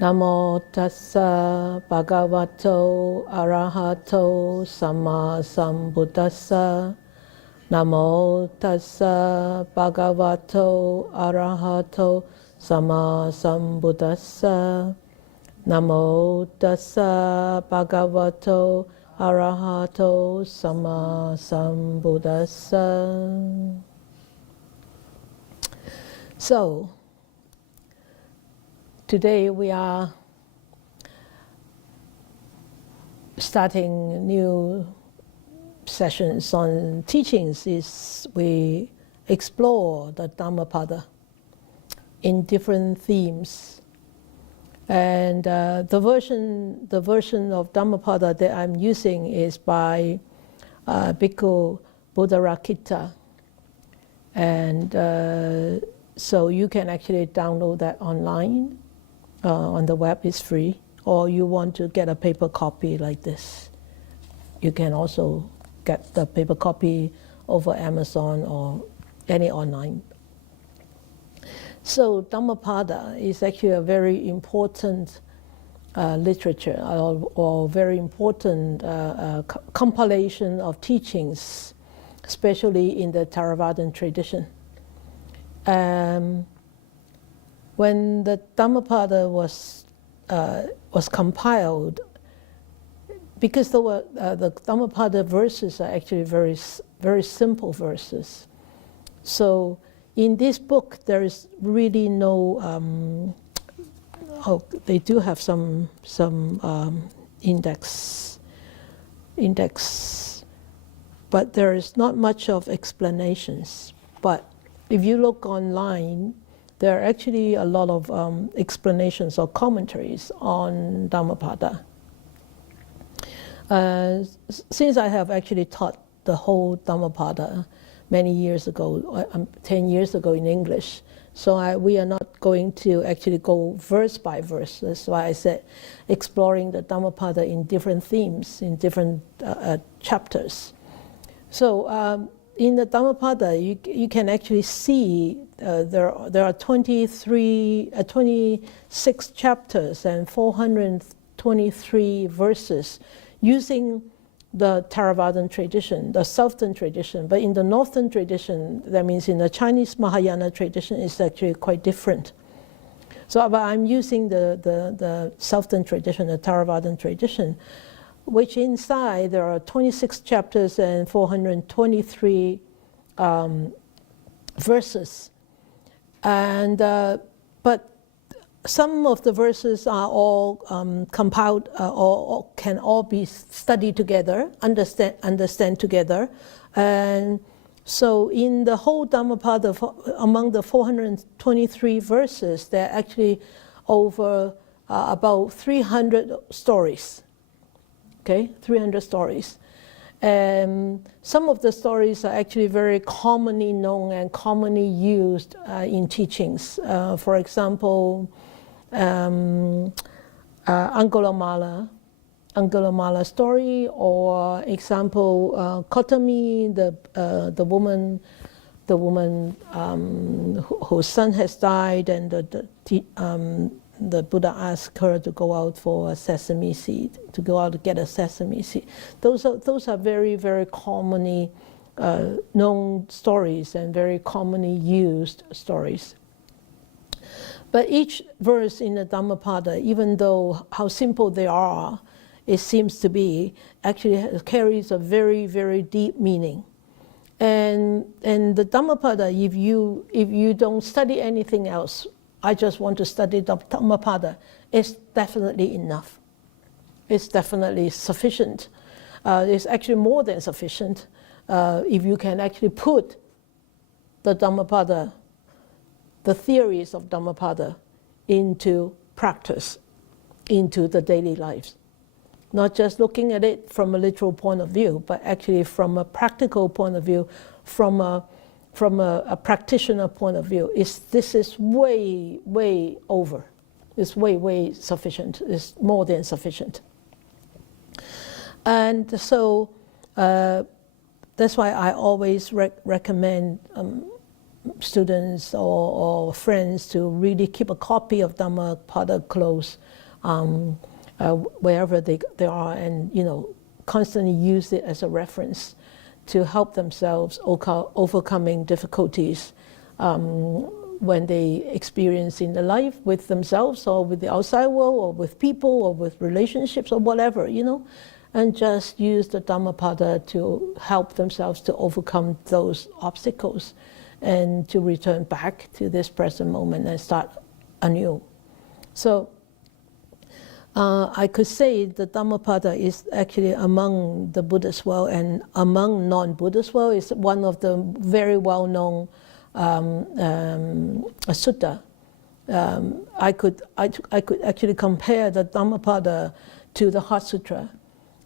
Namo tassa bhagavato arahato samma sambuddhassa. Namo tassa bhagavato arahato samma sambuddhassa. Namo tassa bhagavato arahato samma sambuddhassa. So, today we are starting new sessions on teachings. We explore the Dhammapada in different themes. And the version of Dhammapada that I'm using is by Bhikkhu Buddharakkhita. And so you can actually download that online. On the web is free, or you want to get a paper copy like this, you can also get the paper copy over Amazon or any online. So Dhammapada is actually a very important literature or very important compilation of teachings, especially in the Theravadan tradition. When the Dhammapada was compiled, because the Dhammapada verses are actually very simple verses. So in this book there is really no. They do have some index, but there is not much of explanations. But if you look online, there are actually a lot of explanations or commentaries on Dhammapada. Since I have actually taught the whole Dhammapada many years ago, 10 years ago in English, so we are not going to actually go verse by verse. That's why I said exploring the Dhammapada in different themes, in different chapters. So in the Dhammapada, you can actually see there are 26 chapters and 423 verses using the Theravadan tradition, the southern tradition. But in the northern tradition, that means in the Chinese Mahayana tradition, it's actually quite different. So but I'm using the southern tradition, the Theravadan tradition, which inside there are 26 chapters and 423 verses. And but some of the verses are all compiled or can all be studied together, understand together. And so in the whole Dhammapada, among the 423 verses, there are actually over about 300 stories. Okay, 300 stories. Some of the stories are actually very commonly known and commonly used in teachings. For example, Angulamala story, or example, Kotami, the woman whose son has died, and the Buddha asked her to go out for a sesame seed, to go out to get a sesame seed. Those are very, very commonly known stories and very commonly used stories. But each verse in the Dhammapada, even though how simple they are, it seems to be, actually carries a very, very deep meaning. And the Dhammapada, if you don't study anything else, I just want to study the Dhammapada, it's definitely enough. It's definitely sufficient. It's actually more than sufficient if you can actually put the Dhammapada, the theories of Dhammapada, into practice, into the daily lives. Not just looking at it from a literal point of view, but actually from a practical point of view, from a practitioner point of view. This is way, way over. It's way, way sufficient. It's more than sufficient. And so that's why I always recommend students or friends to really keep a copy of Dhammapada close wherever they are, and constantly use it as a reference to help themselves overcoming difficulties when they experience in the life with themselves or with the outside world or with people or with relationships or whatever, and just use the Dhammapada to help themselves to overcome those obstacles and to return back to this present moment and start anew. So I could say the Dhammapada is actually among the Buddhist world and among non-Buddhist world is one of the very well-known sutta. I could actually compare the Dhammapada to the Heart Sutra.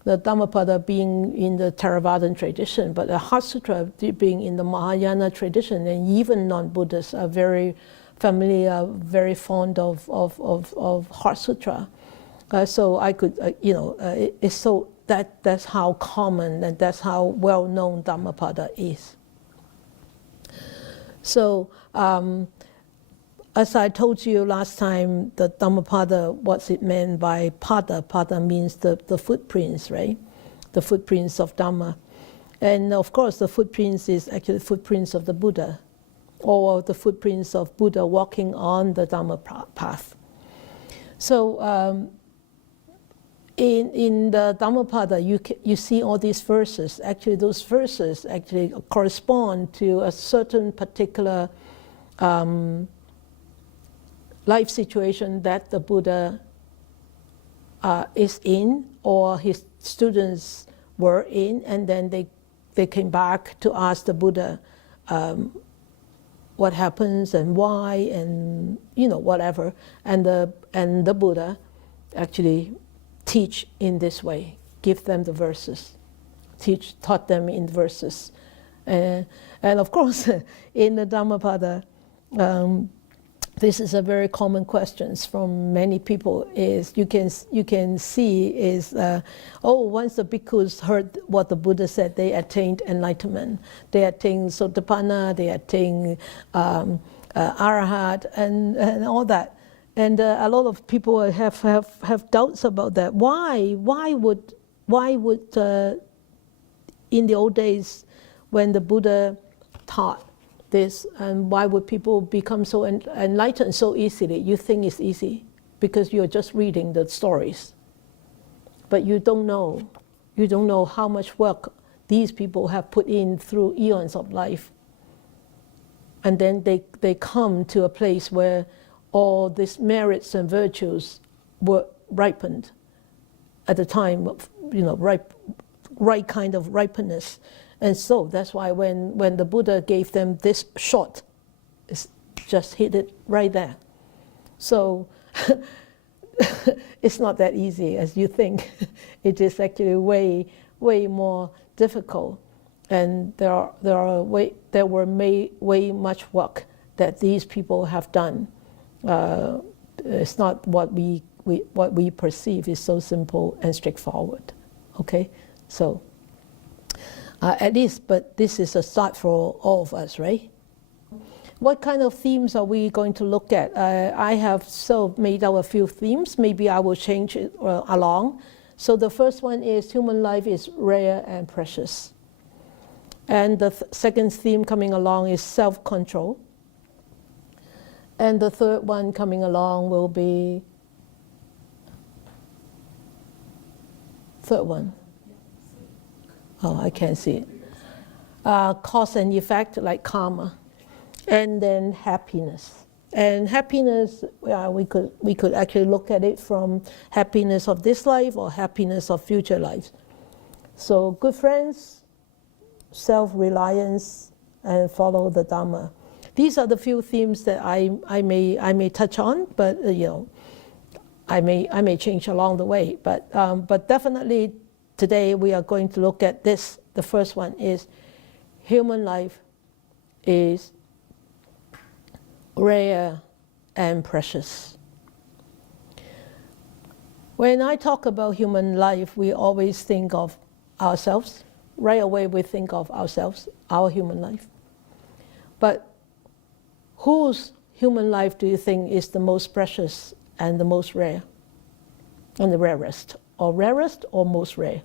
The Dhammapada being in the Theravadan tradition, but the Heart Sutra being in the Mahayana tradition, and even non-Buddhists are very familiar, very fond of Heart Sutra. So I could, it's so that's how common and that's how well known Dhammapada is. So, as I told you last time, the Dhammapada, what's it meant by pada? Pada means the footprints, right? The footprints of Dhamma. And of course, the footprints is actually footprints of the Buddha, or the footprints of Buddha walking on the Dhamma path. So, in the Dhammapada, you see all these verses. Actually, those verses actually correspond to a certain particular life situation that the Buddha is in, or his students were in, and then they came back to ask the Buddha what happens and why, and whatever. And the Buddha actually teach in this way, give them the verses, taught them in verses. And of course, in the Dhammapada, this is a very common question from many people, is you can see is, once the bhikkhus heard what the Buddha said, they attained enlightenment. They attained sotapanna, they attained arahat, and all that. And a lot of people have doubts about that. Why would in the old days when the Buddha taught this, and why would people become so enlightened so easily? You think it's easy because you're just reading the stories, but you don't know how much work these people have put in through eons of life, and then they come to a place where all these merits and virtues were ripened at the time of right kind of ripeness. And so that's why when the Buddha gave them this shot, it's just hit it right there. So it's not that easy as you think. It is actually way more difficult, and there were way much work that these people have done. It's not what we perceive is so simple and straightforward. Okay, so. At least, but this is a start for all of us, right? What kind of themes are we going to look at? I have made out a few themes. Maybe I will change it along. So the first one is human life is rare and precious. And the second theme coming along is self-control. And the third one coming along will be, third one. Oh, I can't see it. Cause and effect, like karma. And then happiness. And happiness, we could actually look at it from happiness of this life or happiness of future lives. So good friends, self-reliance, and follow the Dhamma. These are the few themes that I may touch on, but I may change along the way. But definitely, today we are going to look at this. The first one is human life is rare and precious. When I talk about human life, we always think of ourselves. Right away we think of ourselves, our human life. But whose human life do you think is the most precious and the most rare? And the rarest? Or rarest or most rare?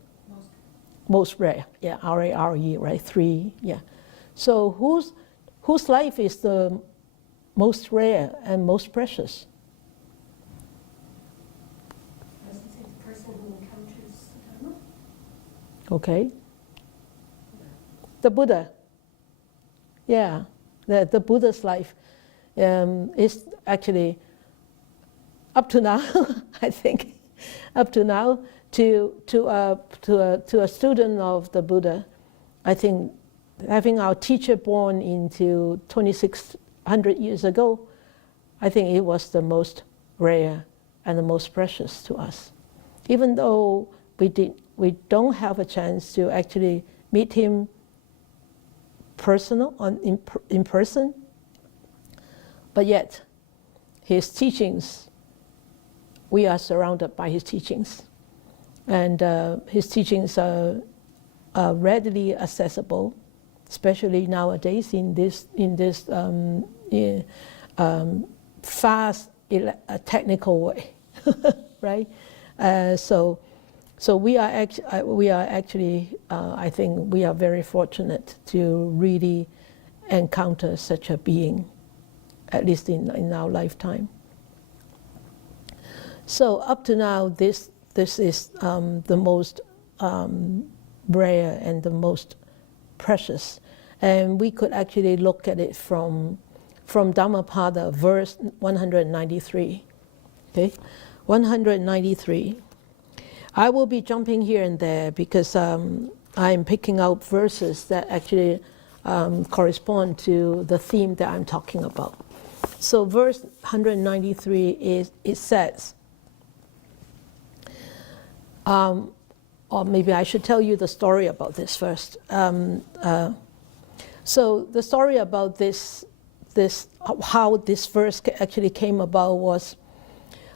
Most rare, yeah, R-A-R-E, right? 3, yeah. So whose life is the most rare and most precious? I was going to say the person who encounters Dharma. Okay. The Buddha. Yeah, the Buddha's life is actually, up to now, I think, up to now, to a student of the Buddha, I think having our teacher born into 2600 years ago, I think it was the most rare and the most precious to us. Even though we don't have a chance to actually meet him in person, but yet his teachings, we are surrounded by his teachings, and his teachings are readily accessible, especially nowadays in this fast technical way, right? So we are actually, I think we are very fortunate to really encounter such a being, at least in our lifetime. So up to now, this is the most rare and the most precious, and we could actually look at it from Dhammapada, verse 193. Okay, 193. I will be jumping here and there because I'm picking out verses that actually correspond to the theme that I'm talking about. So verse 193 it says, or maybe I should tell you the story about this first. So the story about this how this verse actually came about was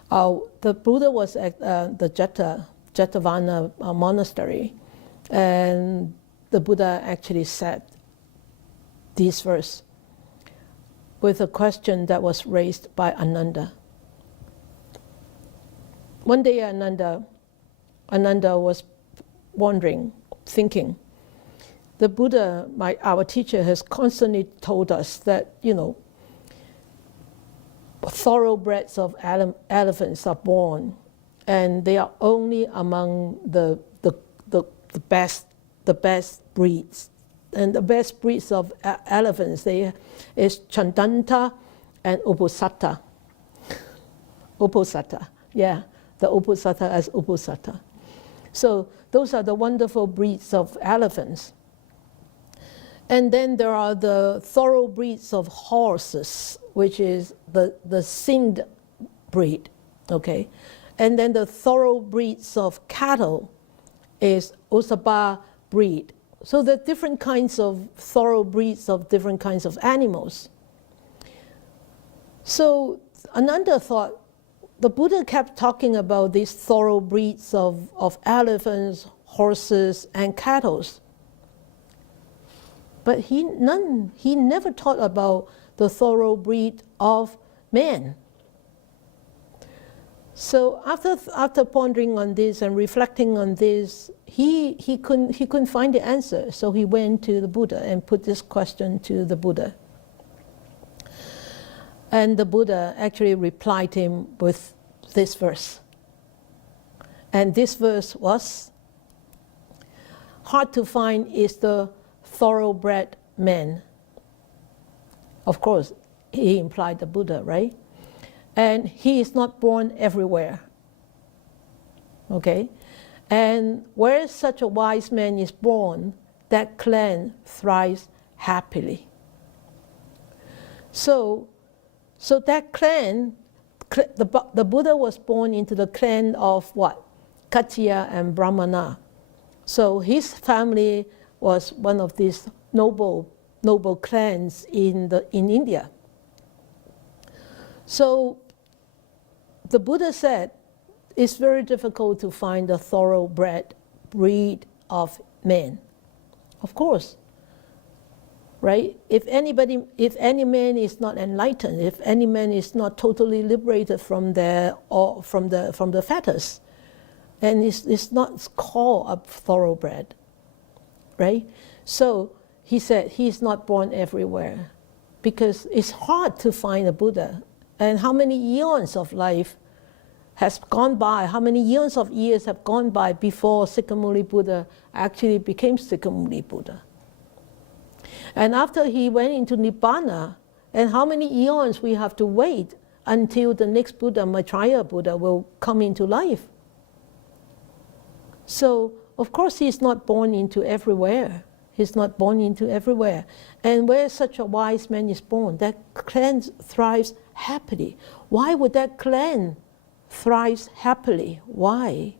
the Buddha was at the Jetavana monastery, and the Buddha actually said this verse with a question that was raised by Ananda. One day Ananda was wondering, thinking, the Buddha, our teacher, has constantly told us that, thoroughbreds of elephants are born, and they are only among the best breeds. And the best breeds of elephants is Chandanta and Uposatha. Uposatha, yeah, the Uposatha as Uposatha. So those are the wonderful breeds of elephants. And then there are the thoroughbreds of horses, which is the Sind breed, okay? And then the thoroughbreds of cattle is Usaba breed. So there are different kinds of thoroughbreds of different kinds of animals. So Ananda thought, the Buddha kept talking about these thoroughbreds of elephants, horses, and cattle. But he never taught about the thoroughbred of man. So after pondering on this and reflecting on this, he couldn't find the answer. So he went to the Buddha and put this question to the Buddha. And the Buddha actually replied him with this verse. And this verse was, hard to find is the thoroughbred man. Of course, he implied the Buddha, right? And he is not born everywhere. Okay? And where such a wise man is born, that clan thrives happily. So that clan, the Buddha was born into the clan of what? Katyaya and Brahmana. So his family was one of these noble clans in India. So the Buddha said, it's very difficult to find a thoroughbred breed of men. Of course, right? If any man is not enlightened, if any man is not totally liberated from the fetters, and it's not called a thoroughbred, right? So he said he's not born everywhere, because it's hard to find a Buddha. And how many eons of life has gone by, how many eons of years have gone by before Sikhamuni Buddha actually became Sikhamuni Buddha. And after he went into Nibbana, and how many eons we have to wait until the next Buddha, Maitreya Buddha, will come into life. So, of course, he's not born into everywhere. He's not born into everywhere. And where such a wise man is born, that clan thrives happily. Why would that clan thrive happily? Why?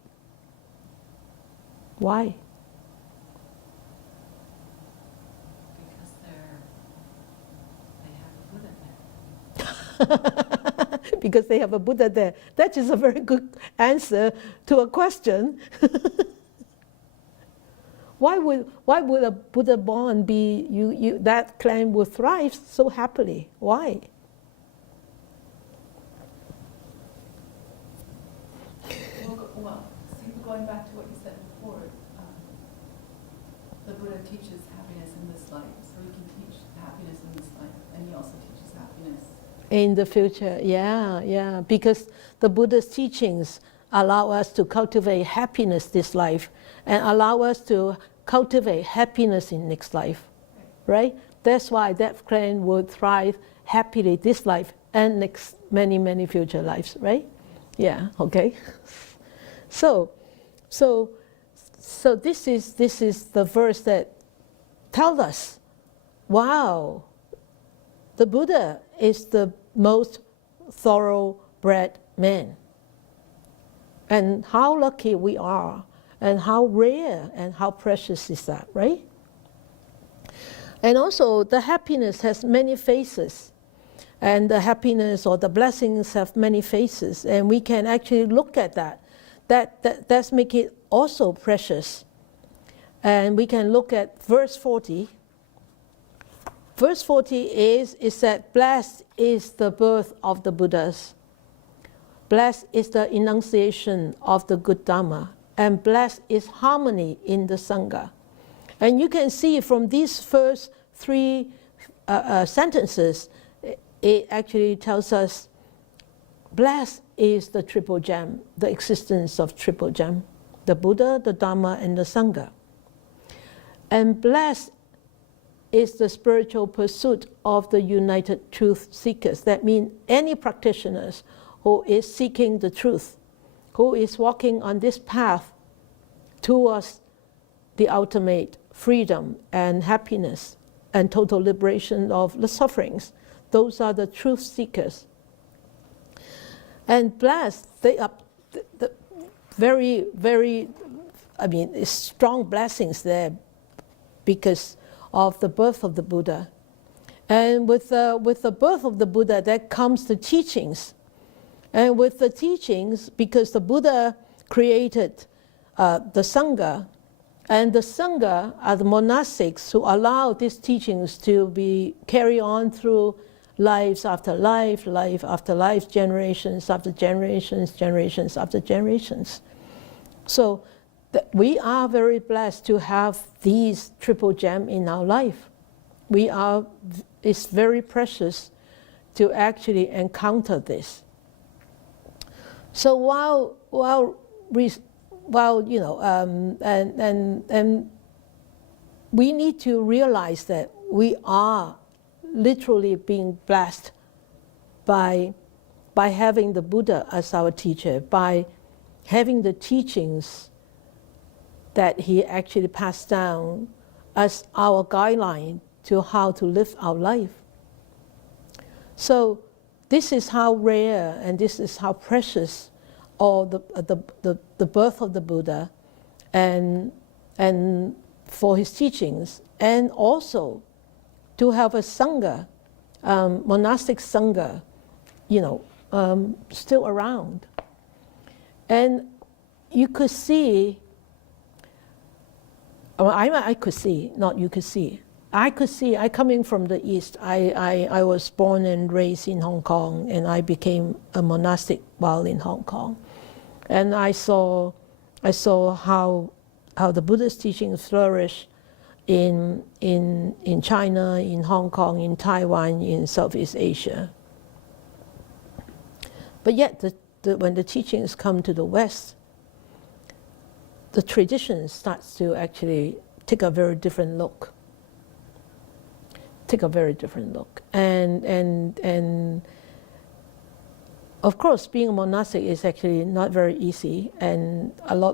Why? Because they have a Buddha there. That is a very good answer to a question. Why would a Buddha born be, that clan would thrive so happily? Why? Well, going back to what you said before, the Buddha teaches happiness in this life, so he can teach happiness in this life, and he also teaches happiness in the future. Yeah, because the Buddha's teachings allow us to cultivate happiness this life, and allow us to cultivate happiness in next life, right? That's why that clan would thrive happily this life and next many future lives, right? Yeah. Okay. So this is the verse that tells us, wow, the Buddha is the most thoroughbred man. And how lucky we are, and how rare and how precious is that, right? And also, the happiness has many faces. And the happiness or the blessings have many faces. And we can actually look at that. That's make it also precious. And we can look at verse 40. Verse 40 is that blessed is the birth of the Buddhas. Blessed is the enunciation of the good Dharma. And blessed is harmony in the Sangha. And you can see from these first three sentences, it actually tells us blessed is the triple gem, the existence of triple gem, the Buddha, the Dharma, and the Sangha. And blessed is the spiritual pursuit of the united truth seekers. That means any practitioners who is seeking the truth, who is walking on this path towards the ultimate freedom and happiness and total liberation of the sufferings. Those are the truth seekers. And blessed, they are very, strong blessings there because of the birth of the Buddha. And with the birth of the Buddha, there comes the teachings. And with the teachings, because the Buddha created the Sangha, and the Sangha are the monastics who allow these teachings to be carried on through lives after life, life after life, generations after generations, generations after generations. So we are very blessed to have these triple gem in our life. It's very precious to actually encounter this. So while we need to realize that we are literally being blessed by having the Buddha as our teacher, by having the teachings that he actually passed down as our guideline to how to live our life. So this is how rare and this is how precious all the birth of the Buddha and for his teachings, and also to have a Sangha, monastic Sangha, still around. And you could see, I could see, not you could see, I could see, I coming from the East, I was born and raised in Hong Kong, and I became a monastic while in Hong Kong. And I saw how the Buddhist teachings flourish in China, in Hong Kong, in Taiwan, in Southeast Asia. But yet, when the teachings come to the West, the tradition starts to actually take a very different look. And of course, being a monastic is actually not very easy, and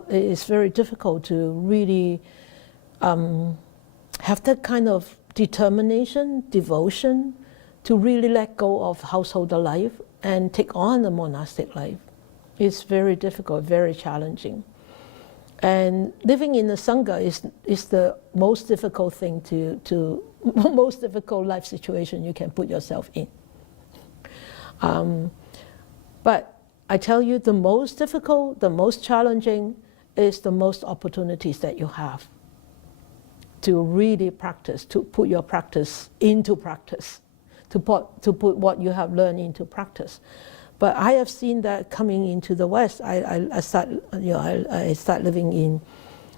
it's very difficult to really have that kind of determination, devotion, to really let go of householder life and take on the monastic life. It's very difficult, very challenging. And living in the Sangha is the most difficult thing most difficult life situation you can put yourself in. But I tell you, the most difficult, the most challenging is the most opportunities that you have to really practice, to put your practice into practice, to put what you have learned into practice. But I have seen that coming into the West. I start living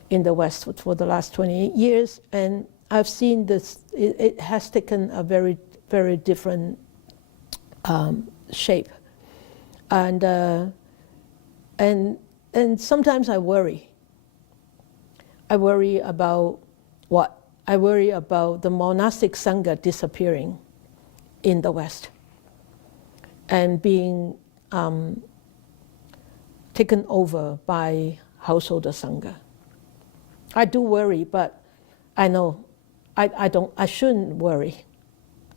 in the West for the last 28 years, and I've seen this. It has taken a very, very different shape, and sometimes I worry. I worry about what? I worry about the monastic Sangha disappearing in the West and being taken over by householder Sangha. I do worry, but I know I shouldn't worry.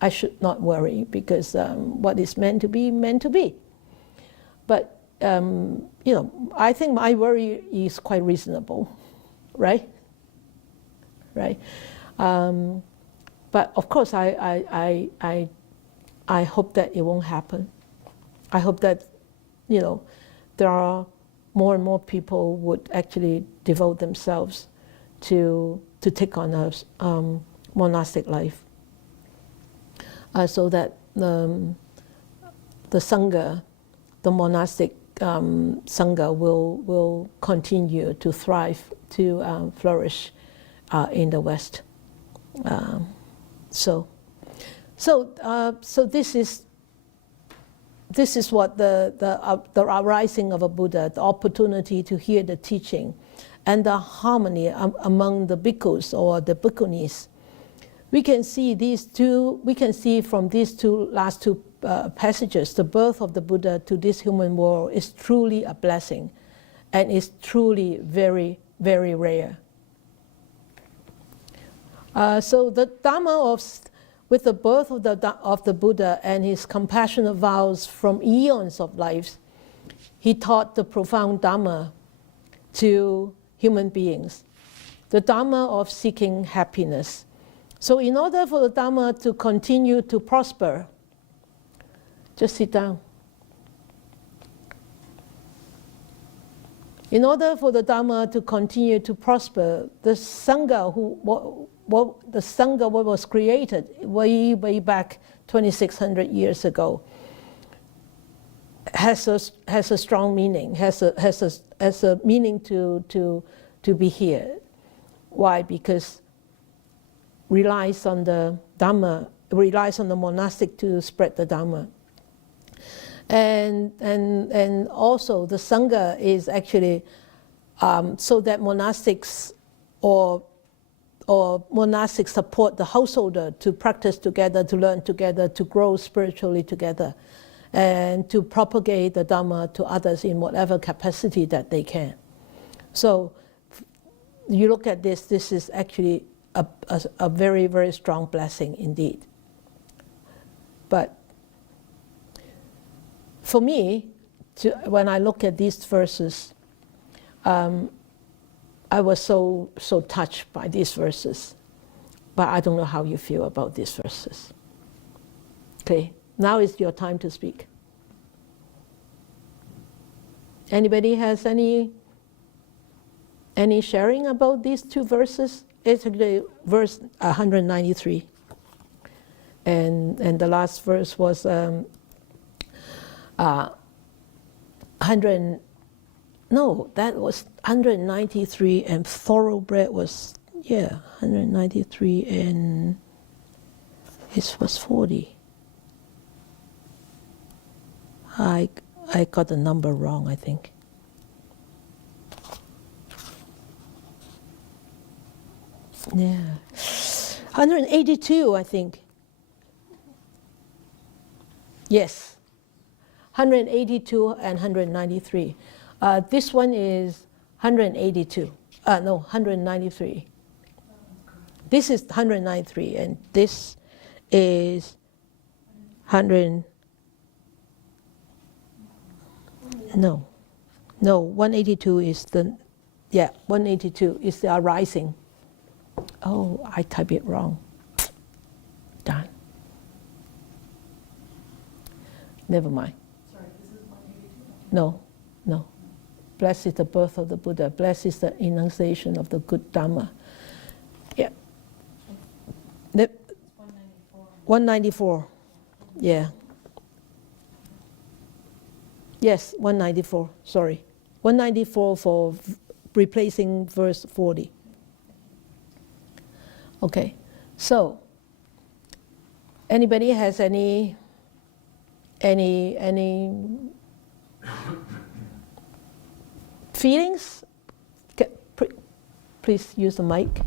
I should not worry, because what is meant to be. But I think my worry is quite reasonable, right? Right. But of course, I hope that it won't happen. I hope that, there are more and more people would actually devote themselves to take on a monastic life, so that the Sangha, the monastic Sangha will continue to thrive, to flourish in the West. So this is what the arising of a Buddha, the opportunity to hear the teaching, and the harmony among the bhikkhus or the bhikkhunis. We can see from these last two passages, the birth of the Buddha to this human world is truly a blessing, and is truly very, very rare. So the Dharma with the birth of the Buddha and his compassionate vows from eons of lives, he taught the profound Dharma to human beings, the Dharma of seeking happiness. So in order for the Dharma to continue to prosper, just sit down. In order for the Dharma to continue to prosper, the Sangha, what was created way back 2,600 years ago, has a strong meaning, has a meaning to be here. Why? Because relies on the Dhamma, relies on the monastic to spread the Dhamma. And also the Sangha is actually so that monastics or monastics support the householder to practice together, to learn together, to grow spiritually together, and to propagate the Dhamma to others in whatever capacity that they can. So you look at this is actually a very, very strong blessing indeed. But for me, when I look at these verses, I was so touched by these verses. But I don't know how you feel about these verses. Okay, now is your time to speak. Anybody has any sharing about these two verses? It's actually verse 193. And the last verse was 100. No, that was 193, and thoroughbred was 193, and it was 40. I got the number wrong, I think. Yeah, 182, I think. Yes, 182 and 193. This one is 182. No, 193. This is 193, and this is 100. No, 182 is the, 182 is the arising. Oh, I typed it wrong. Darn. Never mind. Sorry, this is 182? No. Blessed is the birth of the Buddha. Blessed is the enunciation of the good Dharma. Yeah. It's 194. 194. Yeah. Yes, 194. Sorry. 194 for replacing verse 40. Okay. So, anybody has any feelings? Please use the mic.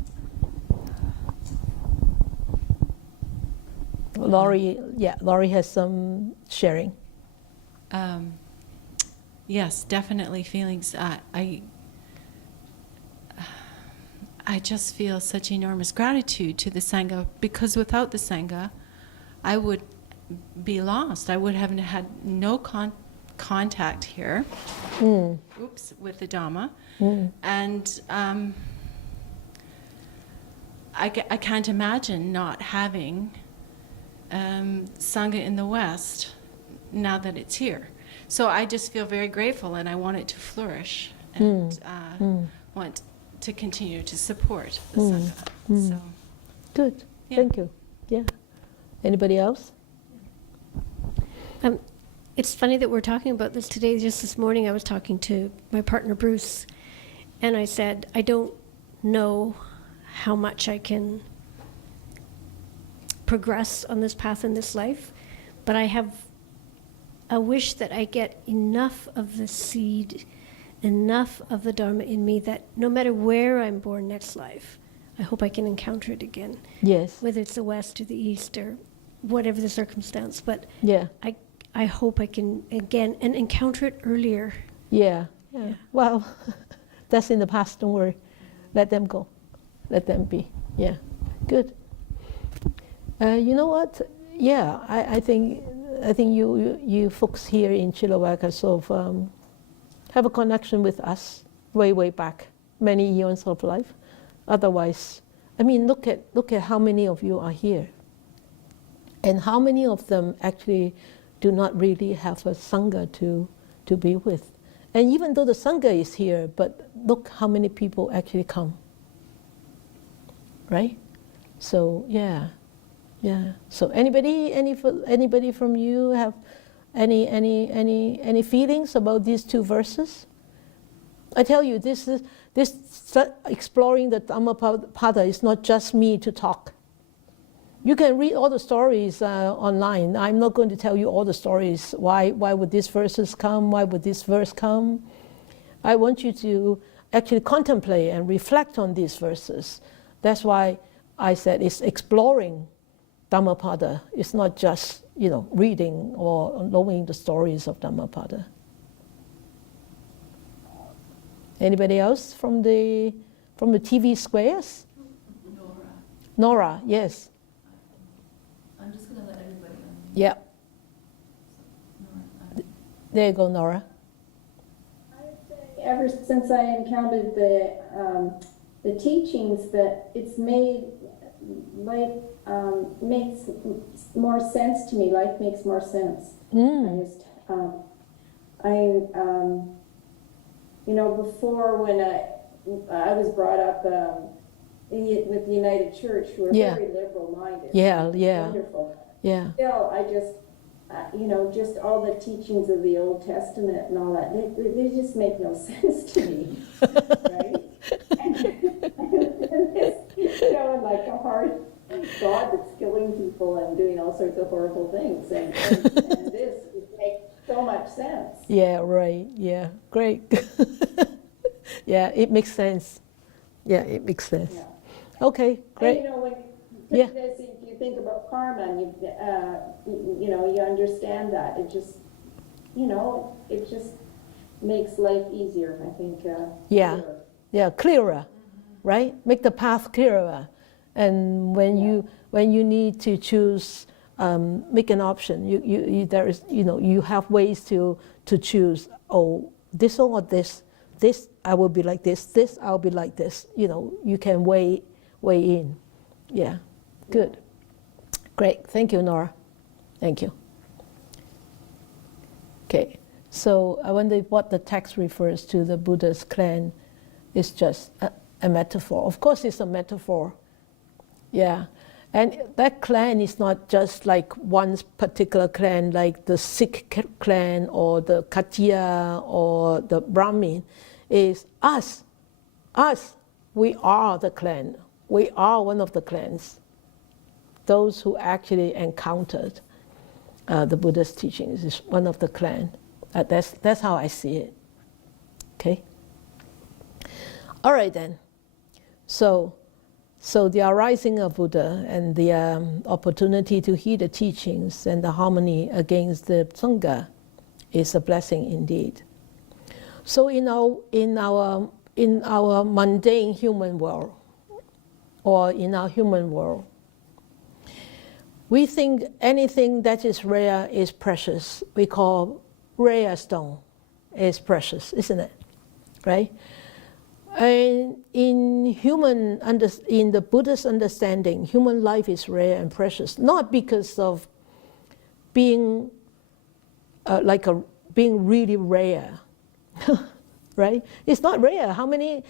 Laurie has some sharing. Yes, definitely feelings. I just feel such enormous gratitude to the Sangha, because without the Sangha, I would be lost. I would have had no contact here. With the Dhamma. And I can't imagine not having Sangha in the West now that it's here. So I just feel very grateful, and I want it to flourish, and want to continue to support the Sangha. So, good. Yeah. Thank you. Yeah. Anybody else? It's funny that we're talking about this today. Just this morning I was talking to my partner Bruce, and I said, I don't know how much I can progress on this path in this life, but I have a wish that I get enough of the seed, enough of the Dharma in me, that no matter where I'm born next life, I hope I can encounter it again. Yes. Whether it's the West or the East or whatever the circumstance, but Yeah. I hope I can again and encounter it earlier. Yeah. Yeah. Well, that's in the past. Don't worry. Let them go. Let them be. Yeah. Good. You know what? Yeah. I think you folks here in Chilliwack sort of have a connection with us way back, many eons of life. Otherwise, I mean, look at how many of you are here, and how many of them actually do not really have a Sangha to be with. And even though the Sangha is here, but look how many people actually come. Right? So yeah. So anybody from you have any feelings about these two verses? I tell you, this exploring the Dhammapada is not just me to talk. You can read all the stories online. I'm not going to tell you all the stories. Why would these verses come? Why would this verse come? I want you to actually contemplate and reflect on these verses. That's why I said it's exploring Dhammapada. It's not just reading or knowing the stories of Dhammapada. Anybody else from the TV squares? Nora, yes. I'm just going to let everybody know. Yeah. There you go, Nora. Ever since I encountered the teachings, that it's made life makes more sense to me. Life makes more sense. Before when I was brought up with the United Church, who are Yeah. very liberal-minded. Yeah, yeah. Wonderful. Yeah. Still, I just, just all the teachings of the Old Testament and all that, they just make no sense to me, right? And this, like a hard God that's killing people and doing all sorts of horrible things, and this makes so much sense. Yeah, right. Yeah, great. Yeah, it makes sense. Yeah, it makes sense. Yeah. Okay, great. And when Yeah. if you think about karma, and you understand that, it just makes life easier, I think. Yeah. clearer. Yeah, clearer, right? Make the path clearer. And when you need to choose, make an option. You have ways to choose. Oh, this or this. This I will be like this. This I'll be like this. You can weigh in. Yeah, good, great. Thank you, Nora. Thank you. Okay, so I wonder what the text refers to. The Buddha's clan is just a metaphor. Of course, it's a metaphor. Yeah, and that clan is not just like one particular clan, like the Sikh clan or the Katiya or the Brahmin. Is us. Us. We are the clan. We are one of the clans. Those who actually encountered the Buddha's teachings is one of the clan. That's how I see it. Okay. All right then. So the arising of Buddha and the opportunity to hear the teachings and the harmony against the Sangha is a blessing indeed. So in our mundane human world, or in our human world, we think anything that is rare is precious. We call rare stone is precious, isn't it? Right? And in the Buddhist understanding, human life is rare and precious, not because of being being really rare, right? It's not rare. How many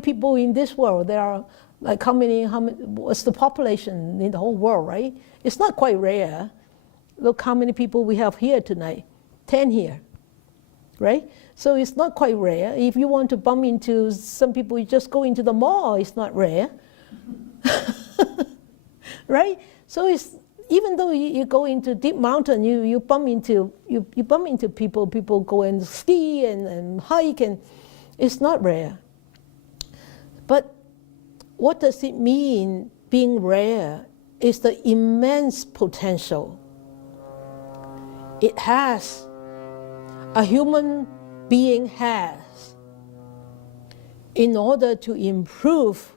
people in this world there are? Like what's the population in the whole world, right? It's not quite rare. Look how many people we have here tonight. 10 here, right? So it's not quite rare. If you want to bump into some people, you just go into the mall, it's not rare. Right? So it's, even though you go into deep mountain, you bump into people go and ski and hike, and it's not rare. But what does it mean being rare? Is the immense potential it has, a human being has, in order to improve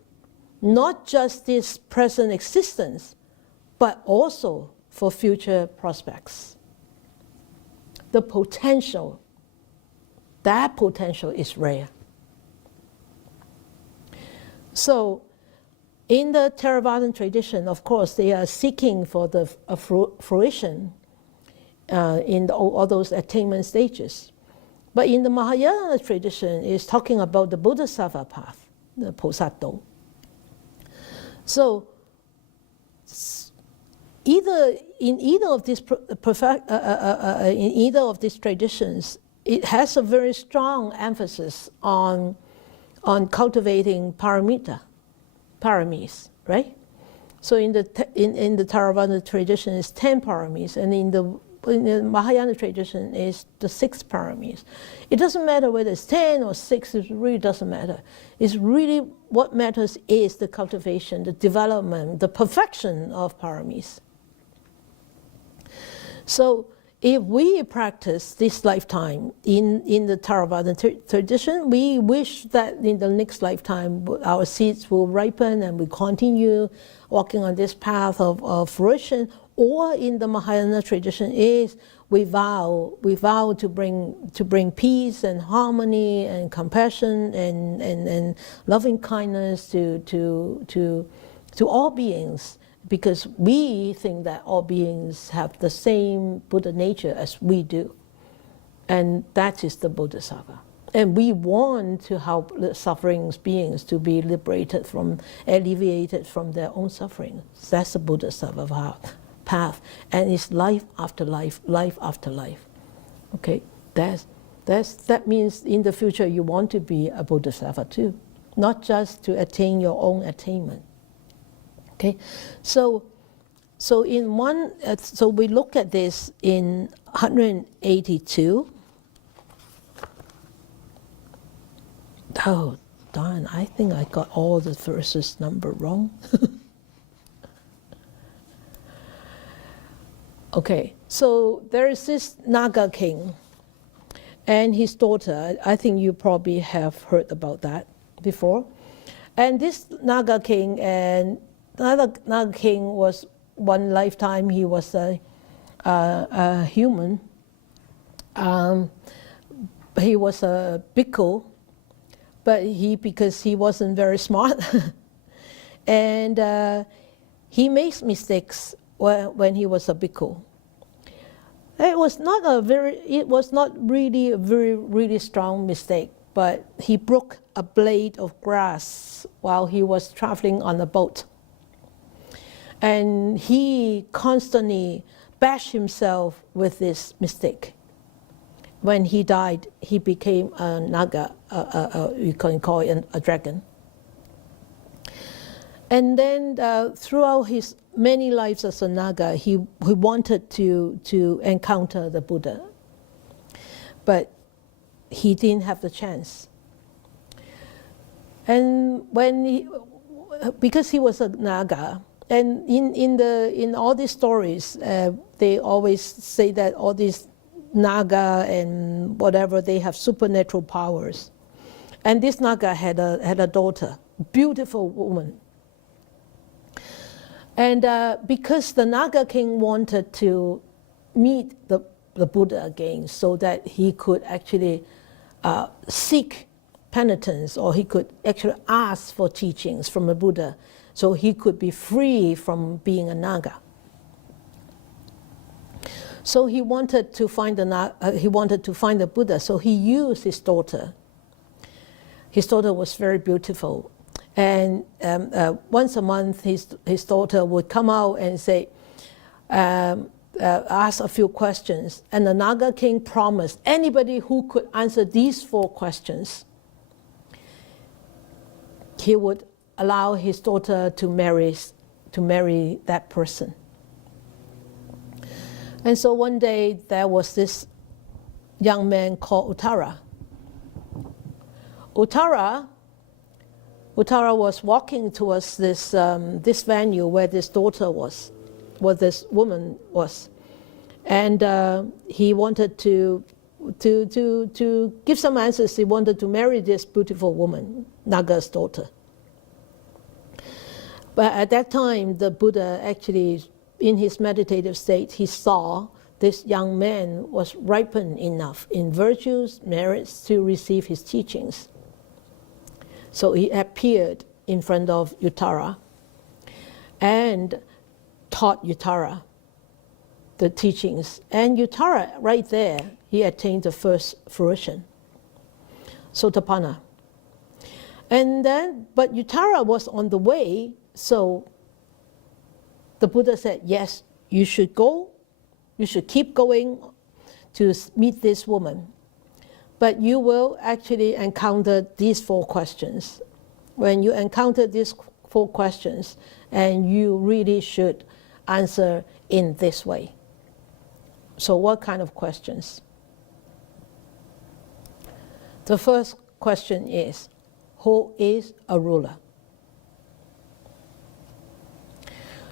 not just this present existence, but also for future prospects. The potential, that potential is rare. So, in the Theravadan tradition, of course, they are seeking for the fruition in all those attainment stages. But in the Mahayana tradition, it's talking about the Bodhisattva path, the Posatto. So, in either of these traditions, it has a very strong emphasis on cultivating paramis, right? So in the Theravada tradition, it's 10 paramis, and in the Mahayana tradition, is the 6 paramis. It doesn't matter whether it's 10 or 6; it really doesn't matter. It's really what matters is the cultivation, the development, the perfection of paramis. So, if we practice this lifetime in the Theravada tradition, we wish that in the next lifetime our seeds will ripen and we continue walking on this path of fruition. Or in the Mahayana tradition is we vow to bring peace and harmony and compassion and loving kindness to all beings. Because we think that all beings have the same Buddha nature as we do. And that is the Bodhisattva. And we want to help the suffering beings to be liberated from, alleviated from their own suffering. That's the Bodhisattva path. And it's life after life, life after life. Okay, that means in the future you want to be a Bodhisattva too, not just to attain your own attainment. Okay, so we look at this in 182. Oh, darn, I think I got all the verses number wrong. Okay, so there is this Naga king and his daughter. I think you probably have heard about that before. And this Naga king, and another Naga king was one lifetime, he was a human. He was a bhikkhu, but because he wasn't very smart, and he makes mistakes when he was a bhikkhu. It was not really a really strong mistake, but he broke a blade of grass while he was traveling on a boat. And he constantly bashed himself with this mistake. When he died, he became a naga, you can call it a dragon. And then throughout his many lives as a naga, he wanted to encounter the Buddha, but he didn't have the chance. And because he was a naga, and in all these stories, they always say that all these naga and whatever, they have supernatural powers. And this naga had a daughter, beautiful woman. And because the Naga king wanted to meet the Buddha again so that he could actually seek penitence, or he could actually ask for teachings from the Buddha so he could be free from being a Naga. So he wanted to find the Buddha, so he used his daughter. His daughter was very beautiful. And once a month, his daughter would come out and say, ask a few questions. And the Naga king promised anybody who could answer these 4 questions, he would allow his daughter to marry that person. And so one day there was this young man called Uttara. Uttara was walking towards this venue where this daughter was, where this woman was, and he wanted to give some answers. He wanted to marry this beautiful woman, Naga's daughter. But at that time, the Buddha actually, in his meditative state, he saw this young man was ripened enough in virtues, merits to receive his teachings. So he appeared in front of Uttara and taught Uttara the teachings. And Uttara, right there, he attained the first fruition, Sotapanna. And then, but Uttara was on the way, so the Buddha said, yes, you should go, you should keep going to meet this woman. But you will actually encounter these 4 questions. When you encounter these 4 questions, and you really should answer in this way. So what kind of questions? The first question is, who is a ruler?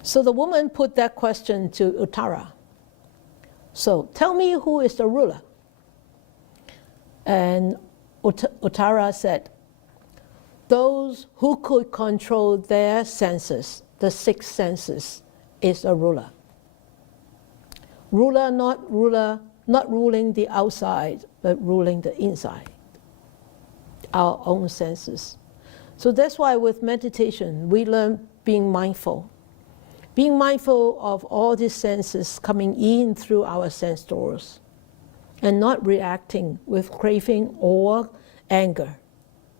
So the woman put that question to Uttara. So tell me, who is the ruler? And Uttara said, those who could control their senses, the 6 senses, is a ruler. Ruler, not ruling the outside, but ruling the inside, our own senses. So that's why with meditation, we learn being mindful. Being mindful of all these senses coming in through our sense doors, and not reacting with craving or anger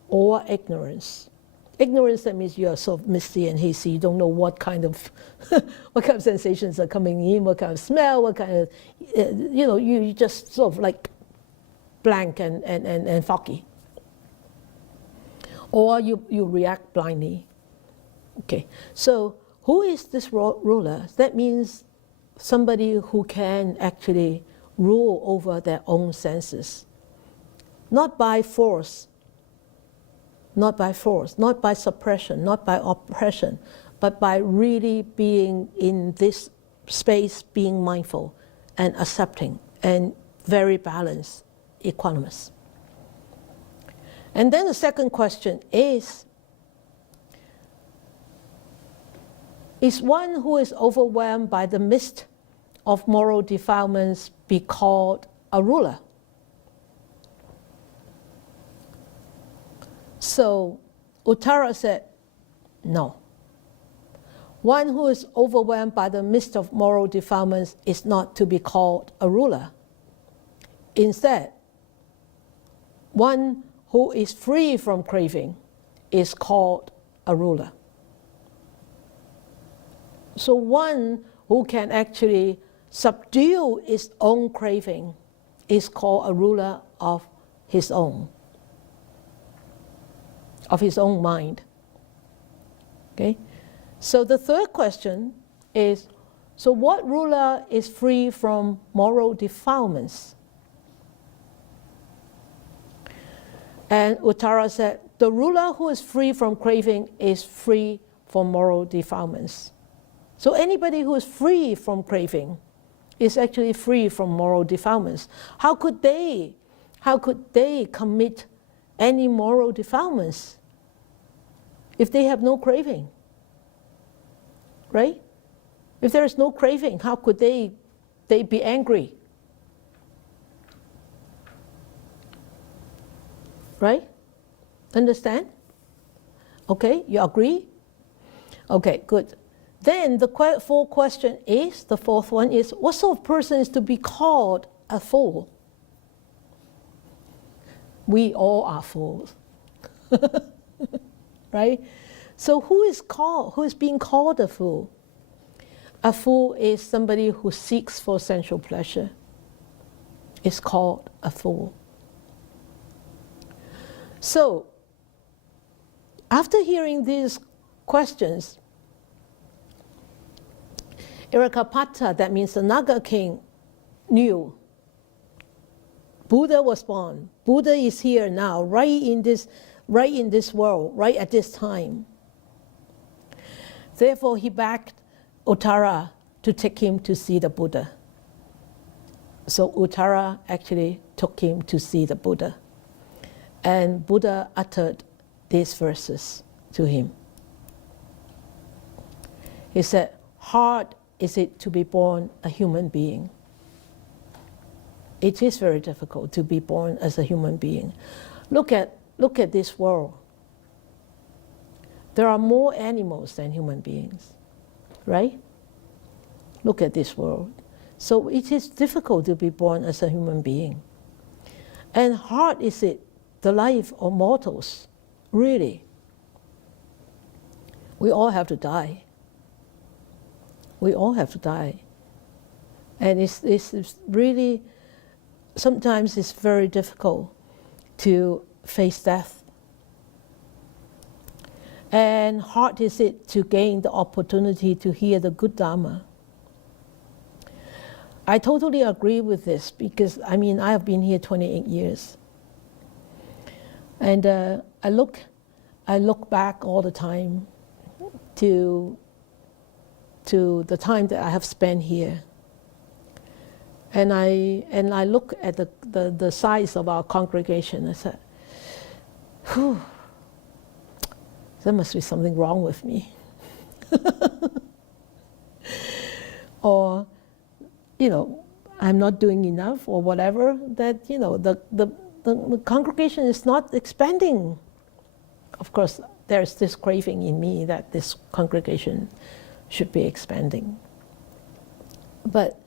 or ignorance. Ignorance, that means you are sort of misty and hazy. You don't know what kind of what kind of sensations are coming in, what kind of smell, what kind of, you just sort of like blank and foggy. Or you react blindly. Okay, so who is this ruler? That means somebody who can actually rule over their own senses. Not by force, not by suppression, not by oppression, but by really being in this space, being mindful and accepting and very balanced, equanimous. And then the second question is one who is overwhelmed by the mist of moral defilements be called a ruler? So Uttara said, no. One who is overwhelmed by the mist of moral defilements is not to be called a ruler. Instead, one who is free from craving is called a ruler. So one who can actually subdue its own craving is called a ruler of his own mind. Okay? So the third question is, so what ruler is free from moral defilements? And Uttara said, the ruler who is free from craving is free from moral defilements. So anybody who is free from craving is actually free from moral defilements. How could they commit any moral defilements if they have no craving? Right? If there is no craving, how could they be angry? Right? Understand? Okay, you agree? Okay, good. Then the fourth question is, the fourth one is, what sort of person is to be called a fool? We all are fools. Right? So who is being called a fool? A fool is somebody who seeks for sensual pleasure. It's called a fool. So, after hearing these questions, Irakapatta, that means the Naga king, knew Buddha was born. Buddha is here now, right in this world, right at this time. Therefore, he begged Uttara to take him to see the Buddha. So Uttara actually took him to see the Buddha. And Buddha uttered these verses to him. He said, hard is it to be born a human being. It is very difficult to be born as a human being. Look at this world. There are more animals than human beings, right? Look at this world. So it is difficult to be born as a human being. And hard is it, the life of mortals, really. We all have to die. We all have to die. And it's really, sometimes it's very difficult to face death. And hard is it to gain the opportunity to hear the good Dharma. I totally agree with this because, I have been here 28 years. And I look back all the time to the time that I have spent here. And I look at the size of our congregation. I said, whew, there must be something wrong with me. Or, I'm not doing enough or whatever, that, the congregation is not expanding. Of course, there's this craving in me that this congregation should be expanding. But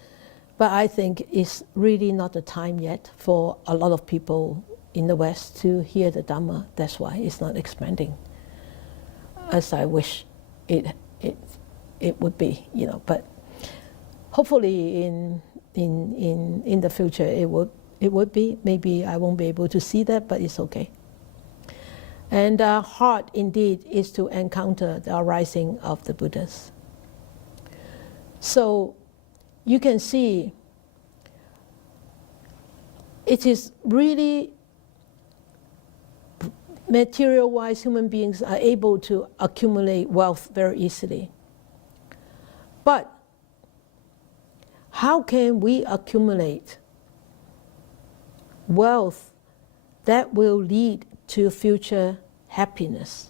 I think it's really not the time yet for a lot of people in the West to hear the Dhamma. That's why it's not expanding as I wish it would be, you know. But hopefully in the future it would be. Maybe I won't be able to see that, but it's okay. And hard indeed is to encounter the arising of the Buddhas. So you can see it is really material-wise, human beings are able to accumulate wealth very easily. But how can we accumulate wealth that will lead to future happiness?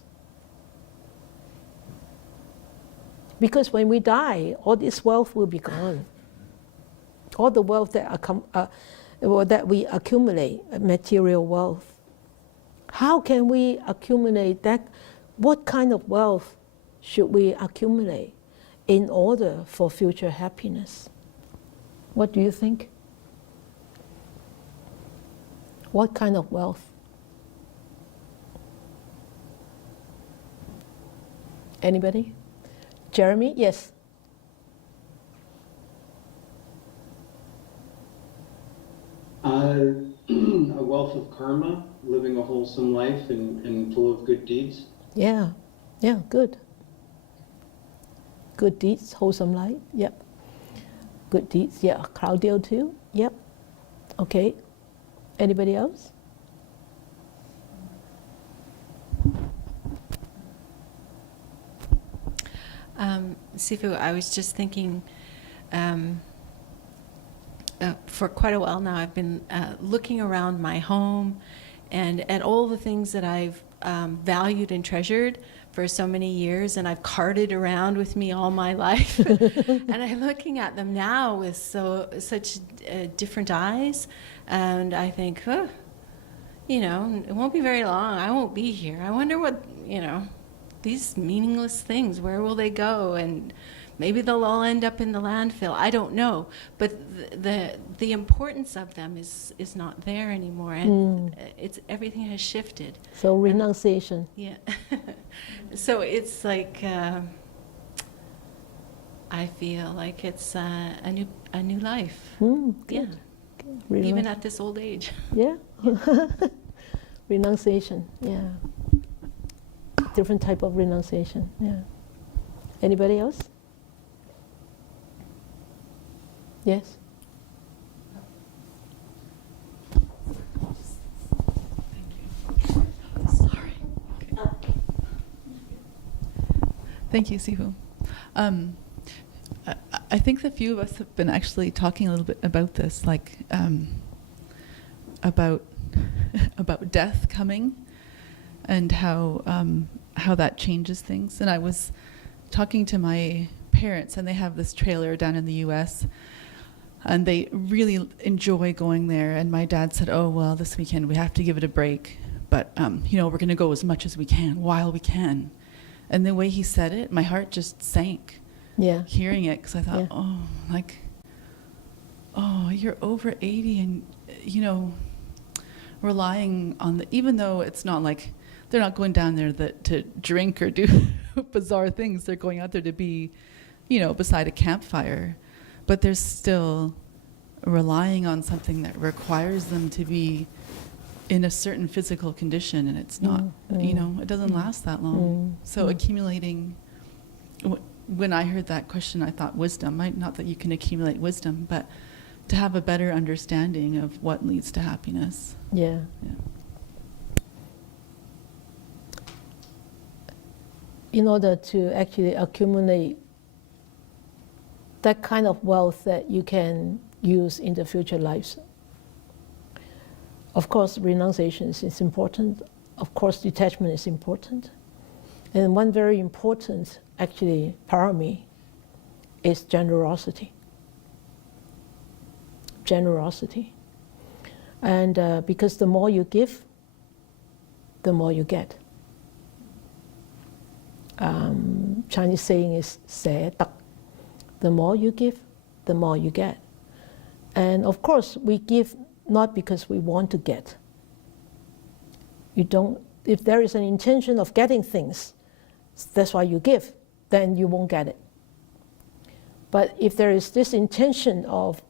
Because when we die, all this wealth will be gone. All the wealth that we accumulate, material wealth. How can we accumulate that? What kind of wealth should we accumulate in order for future happiness? What do you think? What kind of wealth? Anybody? Jeremy? Yes. A wealth of karma, living a wholesome life and full of good deeds. Yeah, good. Good deeds, wholesome life, yep. Good deeds, yeah. Claudio too, yep. Okay. Anybody else? Sifu, I was just thinking, for quite a while now, I've been looking around my home and at all the things that I've valued and treasured for so many years, and I've carted around with me all my life. And I'm looking at them now with such different eyes, and I think, you know, it won't be very long. I won't be here. I wonder what, you know, these meaningless things, where will they go? And maybe they'll all end up in the landfill. I don't know. But the importance of them is not there anymore, and everything has shifted. So renunciation. Yeah. So it's like I feel like it's a new life. Good. Yeah. Good. Even at this old age. Yeah. Renunciation. Yeah. Different type of renunciation. Yeah. Anybody else? Yes. Sorry. Thank you, Sifu. I think the few of us have been actually talking a little bit about this, like about death coming, and how that changes things. And I was talking to my parents, and they have this trailer down in the U.S., and they really enjoy going there. And my dad said, "Oh well, this weekend we have to give it a break, but you know, we're going to go as much as we can while we can." And the way he said it, my heart just sank. Yeah. Hearing it, because I thought, you're over 80, and you know, relying on even though it's not like they're not going down there to drink or do bizarre things. They're going out there to be, you know, beside a campfire, but they're still relying on something that requires them to be in a certain physical condition, and it's not, you know, it doesn't last that long. So accumulating, when I heard that question, I thought wisdom. Not that you can accumulate wisdom, but to have a better understanding of what leads to happiness. Yeah. In order to actually accumulate that kind of wealth that you can use in the future lives, of course, renunciation is important. Of course, detachment is important. And one very important, actually, parami is generosity. Generosity. And because the more you give, the more you get. Chinese saying is 捨得. The more you give, the more you get. And of course, we give not because we want to get. If there is an intention of getting things, that's why you give, then you won't get it. But if there is this intention of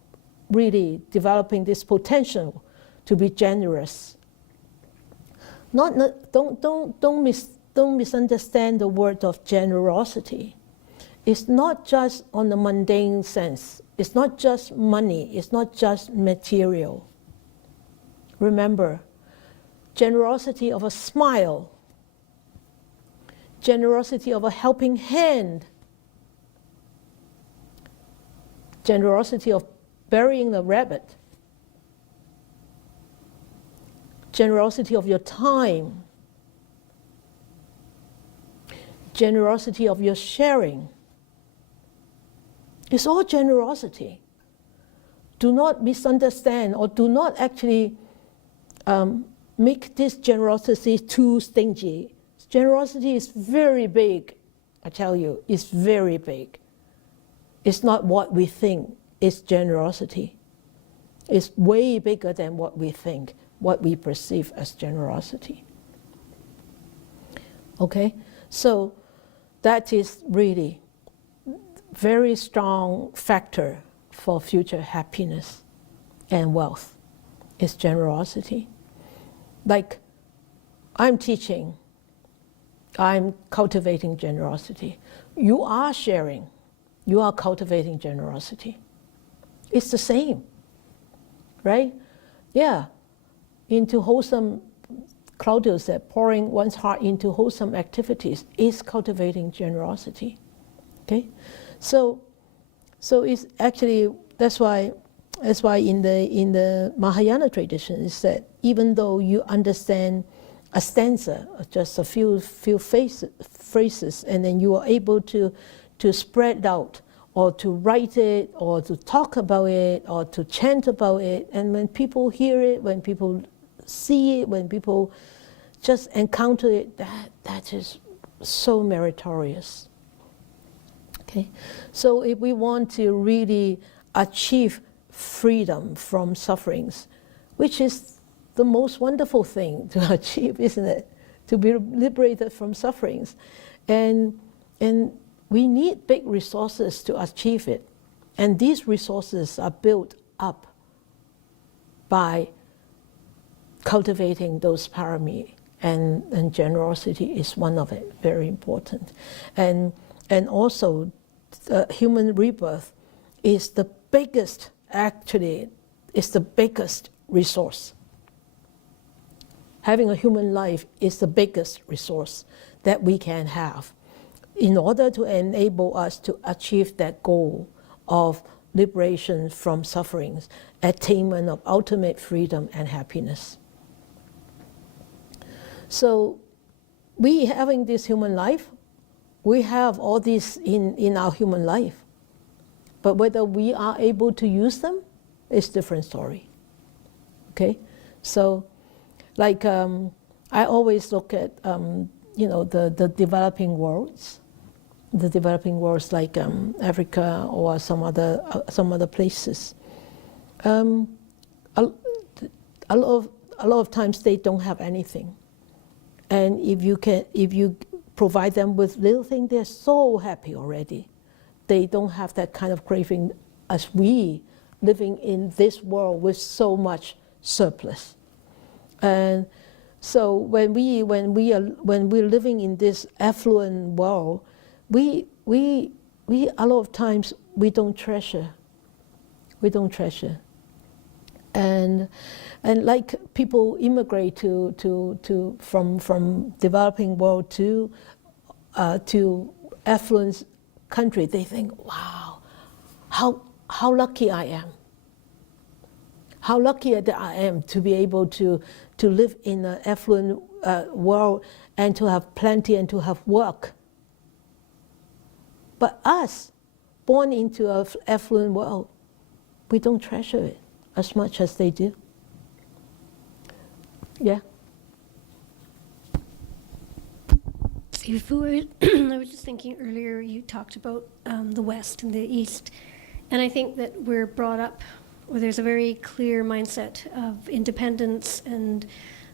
really developing this potential to be generous, don't misunderstand the word of generosity. It's not just on the mundane sense. It's not just money. It's not just material. Remember, generosity of a smile, generosity of a helping hand, generosity of burying a rabbit, generosity of your time, generosity of your sharing. It's all generosity. Do not misunderstand or do not actually make this generosity too stingy. Generosity is very big, I tell you, it's very big. It's not what we think is generosity. It's way bigger than what we think, what we perceive as generosity. Okay? So that is really very strong factor for future happiness and wealth, is generosity. Like I'm teaching, I'm cultivating generosity. You are sharing, you are cultivating generosity. It's the same, right? Yeah, into wholesome, Claudio said, pouring one's heart into wholesome activities is cultivating generosity. Okay, so it's actually that's why in the Mahayana tradition is that even though you understand a stanza, just a few phrases, and then you are able to spread out, or to write it, or to talk about it, or to chant about it, and when people hear it, when people see it, when people just encounter it, that is so meritorious. Okay, so if we want to really achieve freedom from sufferings, which is the most wonderful thing to achieve, isn't it? To be liberated from sufferings, and we need big resources to achieve it, and these resources are built up by cultivating those parami, and generosity is one of it, very important, and also human rebirth is the biggest, actually, is the biggest resource. Having a human life is the biggest resource that we can have in order to enable us to achieve that goal of liberation from sufferings, attainment of ultimate freedom and happiness. So we having this human life, we have all this in our human life. But whether we are able to use them is a different story. Okay? So, like, I always look at, the developing worlds. The developing worlds like Africa or some other places. A lot of times they don't have anything. And if you provide them with little things, they're so happy already. They don't have that kind of craving as we living in this world with so much surplus. And so when we're living in this affluent world, we a lot of times we don't treasure. We don't treasure. And like people immigrate from developing world to affluent country, they think, wow, how lucky I am. How lucky that I am to be able to live in an affluent world and to have plenty and to have work. But us, born into an affluent world, we don't treasure it as much as they do. Yeah? If we were, I was just thinking earlier, you talked about the West and the East, and I think that we're brought up where there's a very clear mindset of independence and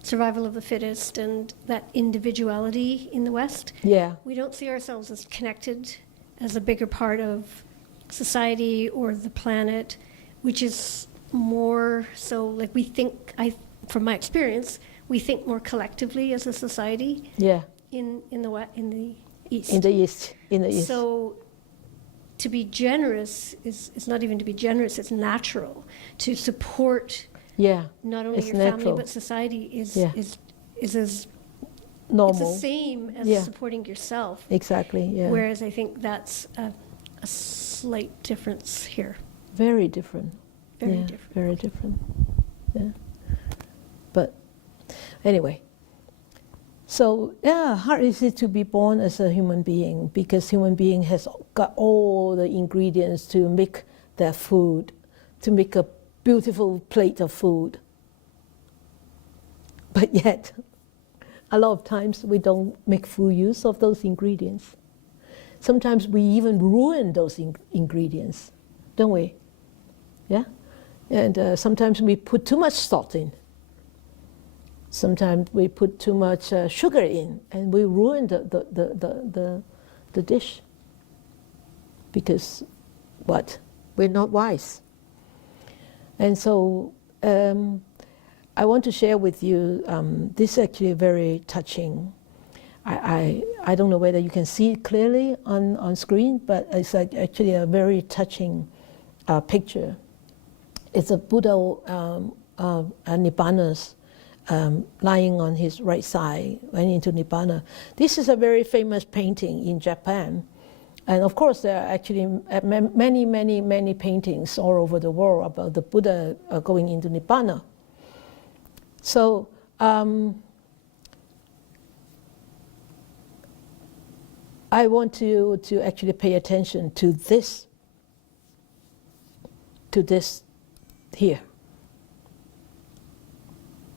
survival of the fittest and that individuality in the West. Yeah. We don't see ourselves as connected as a bigger part of society or the planet, which is more so like we think, from my experience, we think more collectively as a society Yeah. in the East. In the East. In the East. So to be generous is not even to be generous, it's natural to support yeah. not only It's your natural. family but society is Yeah. as it's Normal. the same as Yeah. supporting yourself. Exactly. Yeah. Whereas I think that's a slight difference here. Very different. Very Yeah, different. Very different. Yeah. But anyway. So yeah, how is it to be born as a human being? Because human being has got all the ingredients to make their food, to make a beautiful plate of food. But yet, a lot of times we don't make full use of those ingredients. Sometimes we even ruin those ingredients, don't we? Yeah? And sometimes we put too much salt in. Sometimes we put too much sugar in, and we ruin the dish. Because what? We're not wise. And so I want to share with you, this is actually very touching. I don't know whether you can see it clearly on screen, but it's actually a very touching picture. It's a Buddha, Nibbana's, lying on his right side, went into Nibbana. This is a very famous painting in Japan. And of course, there are actually many paintings all over the world about the Buddha going into Nibbana. So, I want you to actually pay attention to this here.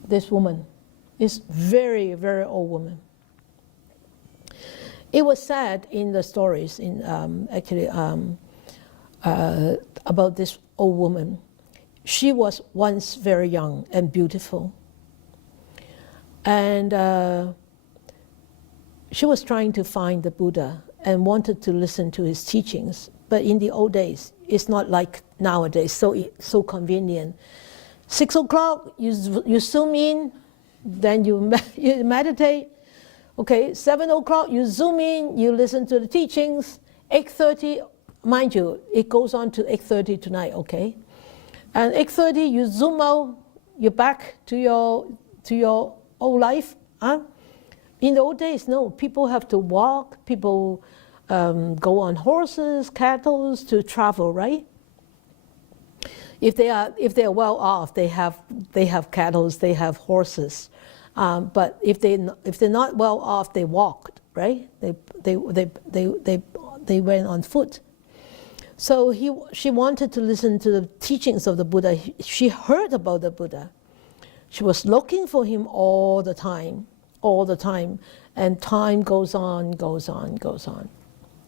This woman is very, very old woman. It was said in the stories, about this old woman. She was once very young and beautiful. And she was trying to find the Buddha and wanted to listen to his teachings. But in the old days, it's not like nowadays, so convenient. 6 o'clock, you zoom in, then you meditate. Okay, 7 o'clock, you zoom in, you listen to the teachings. 8:30, mind you, it goes on to 8:30 tonight, okay? And 8:30, you zoom out, you're back to your old life. Huh? In the old days, no, people have to walk, people go on horses, cattle to travel, right? If they are well off, they have cattle, they have horses. But if they're not well off, they walked, right? They went on foot. So she wanted to listen to the teachings of the Buddha. She heard about the Buddha. She was looking for him all the time, and time goes on.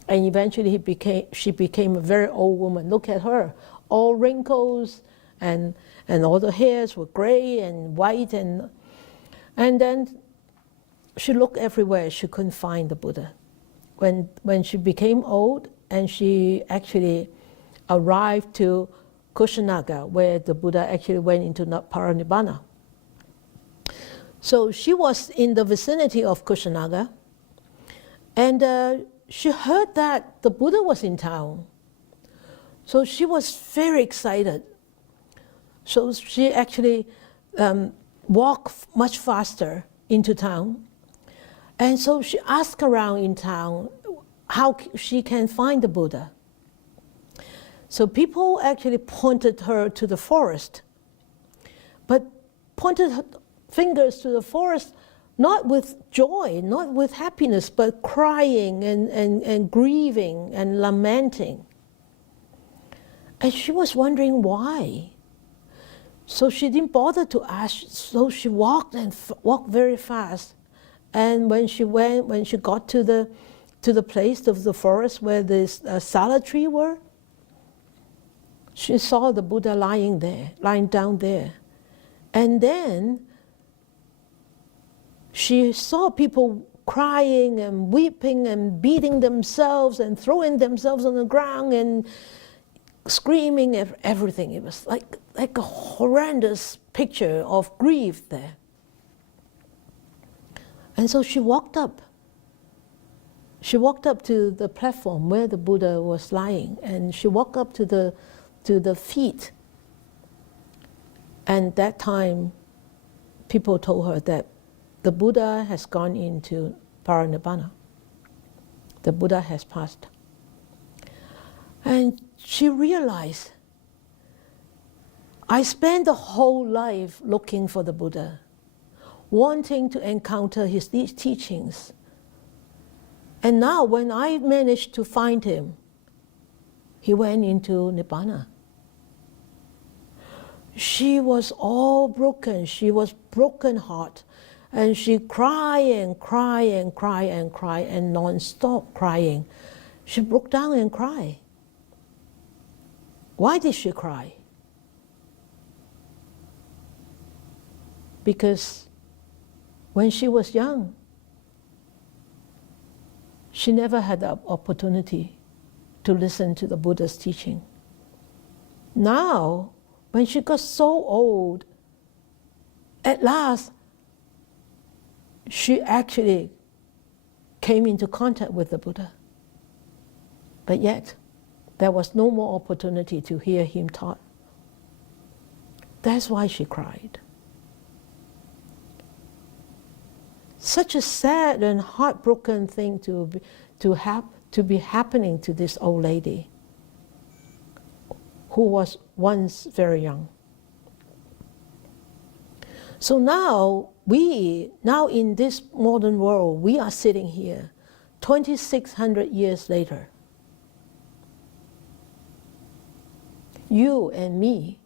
And eventually she became a very old woman. Look at her, all wrinkles, and all the hairs were gray and white, and then she looked everywhere. She couldn't find the Buddha. When she became old, and she actually arrived to Kushinaga, where the Buddha actually went into paranibbana. So she was in the vicinity of Kushinaga, and she heard that the Buddha was in town. So she was very excited. So she actually walked much faster into town. And so she asked around in town how she can find the Buddha. So people actually pointed her to the forest, but pointed her fingers to the forest, not with joy, not with happiness, but crying and grieving and lamenting. And she was wondering why. So she didn't bother to ask, so she walked very fast. And when she got to the place of the forest where this salad tree were, she saw the Buddha lying down there. And then She saw people crying and weeping and beating themselves and throwing themselves on the ground and screaming at everything. It was like a horrendous picture of grief there. And so she walked up. She walked up to the platform where the Buddha was lying, and she walked up to the feet. And that time, people told her that the Buddha has gone into Parinibbana. The Buddha has passed. And she realized, I spent the whole life looking for the Buddha, wanting to encounter his teachings. And now when I managed to find him, he went into Nibbana. She was all broken. She was broken heart. And she cried and cried and cried and cried and non-stop crying. She broke down and cried. Why did she cry? Because when she was young, she never had the opportunity to listen to the Buddha's teaching. Now, when she got so old, at last, she actually came into contact with the Buddha. But yet, there was no more opportunity to hear him taught. That's why she cried. Such a sad and heartbroken thing to be happening to this old lady who was once very young. So now in this modern world, we are sitting here 2,600 years later. You and me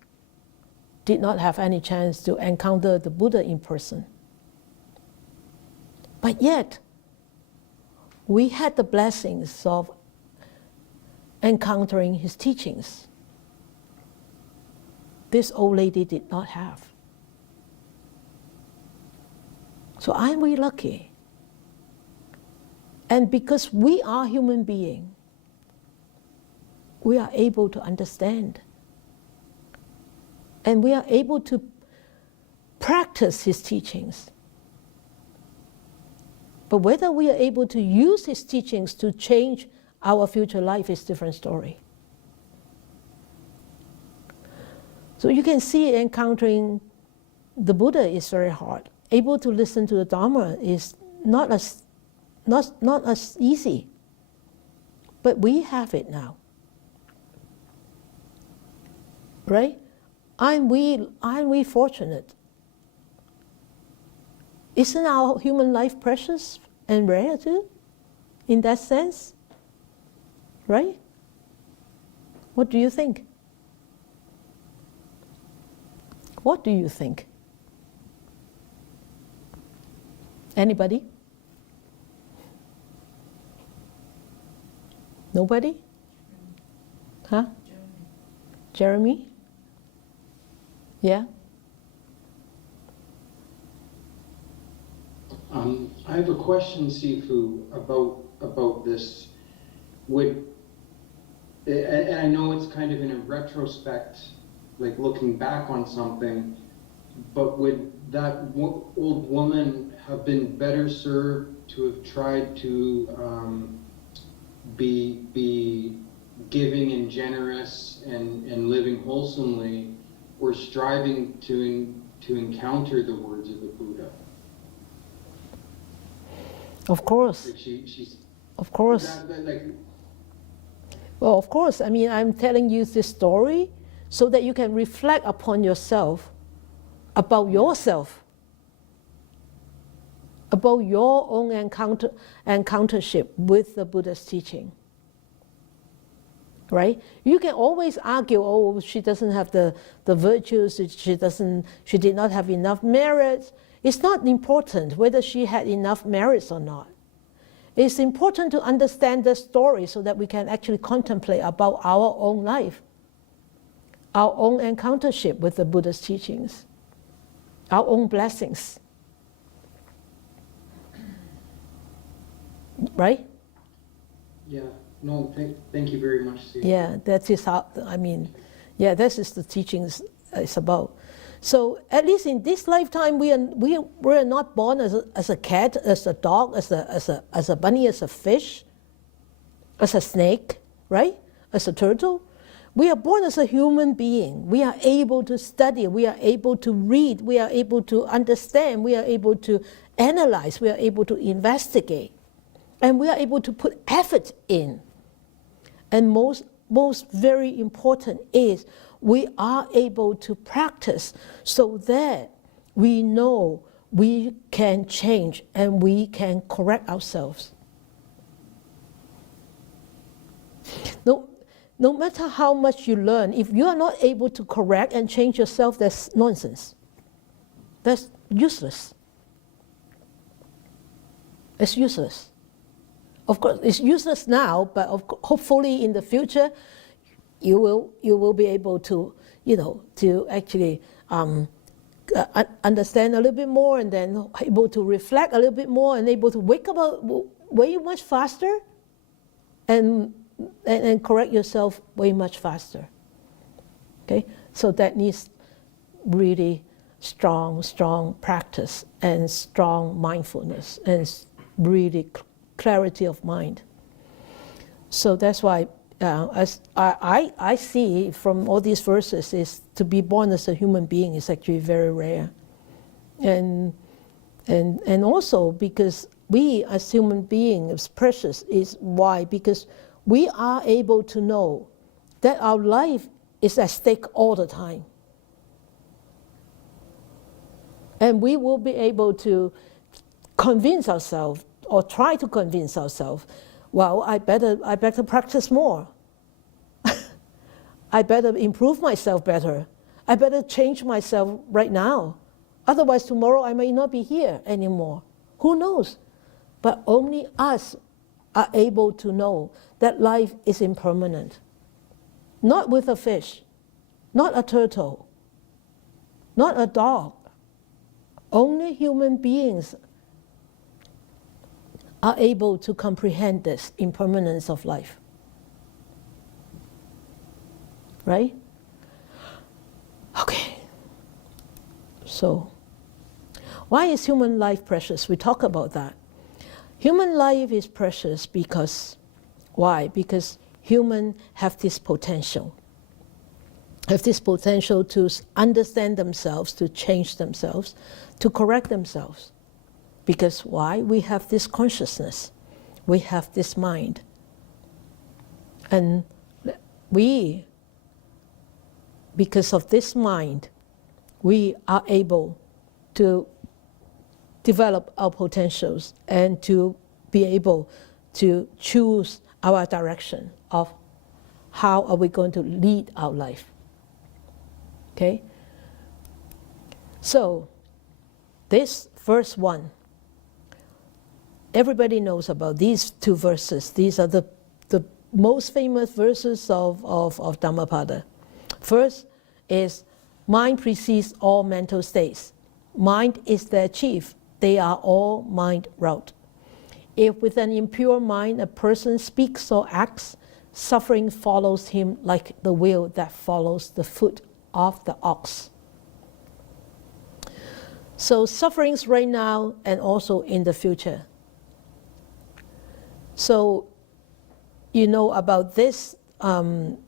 did not have any chance to encounter the Buddha in person. But yet, we had the blessings of encountering his teachings. This old lady did not have. So aren't we lucky? And because we are human beings, we are able to understand. And we are able to practice his teachings. But whether we are able to use his teachings to change our future life is a different story. So you can see encountering the Buddha is very hard. Able to listen to the Dharma is not as easy. But we have it now. Right? Aren't we fortunate? Isn't our human life precious and rare too, in that sense? Right? What do you think? What do you think? Anybody? Nobody? Huh? Jeremy? Yeah? I have a question, Sifu, about this. And I know it's kind of in a retrospect, like looking back on something, but would that old woman have been better served to have tried to be giving and generous and living wholesomely, or striving to encounter the words of the Buddha? Of course. Like she's of course. Well, of course. I mean, I'm telling you this story so that you can reflect upon yourself, about yourself, about your own encountership with the Buddha's teaching. Right? You can always argue, oh, she doesn't have the virtues, she did not have enough merits. It's not important whether she had enough merits or not. It's important to understand the story so that we can actually contemplate about our own life, our own encountership with the Buddha's teachings, our own blessings. right? Yeah. No, thank you very much, Steve. Yeah, that is how, I mean, yeah, this is the teachings it's about. So at least in this lifetime, we are not born as a cat, as a dog, as a bunny, as a fish, as a snake, right? As a turtle. We are born as a human being. We are able to study. We are able to read. We are able to understand. We are able to analyze. We are able to investigate. And we are able to put effort in. And most very important is we are able to practice so that we know we can change and we can correct ourselves. No matter how much you learn, if you are not able to correct and change yourself, that's nonsense. That's useless. It's useless. Of course, it's useless now, but hopefully in the future, you will be able to, to actually understand a little bit more, and then able to reflect a little bit more, and able to wake up way much faster, and correct yourself way much faster. Okay, so that needs really strong practice and strong mindfulness and really clarity of mind. So that's why, as I see from all these verses, is to be born as a human being is actually very rare, and also because we as human beings precious is why, because we are able to know that our life is at stake all the time. And we will be able to convince ourselves, or try to convince ourselves, well, I better practice more. I better improve myself better. I better change myself right now. Otherwise tomorrow I may not be here anymore. Who knows? But only us are able to know that life is impermanent. Not with a fish, not a turtle, not a dog. Only human beings are able to comprehend this impermanence of life. Right? Okay. So, why is human life precious? We talk about that. Human life is precious because, why? Because humans have this potential. Have this potential to understand themselves, to change themselves, to correct themselves. Because why? We have this consciousness. We have this mind. And we, because of this mind, we are able to develop our potentials and to be able to choose our direction of how are we going to lead our life. Okay? So, this verse 1, everybody knows about these two verses. These are the most famous verses of Dhammapada. First is, mind precedes all mental states. Mind is their chief. They are all mind wrought. If with an impure mind a person speaks or acts, suffering follows him like the wheel that follows the foot of the ox. So sufferings right now and also in the future. So you know about this blind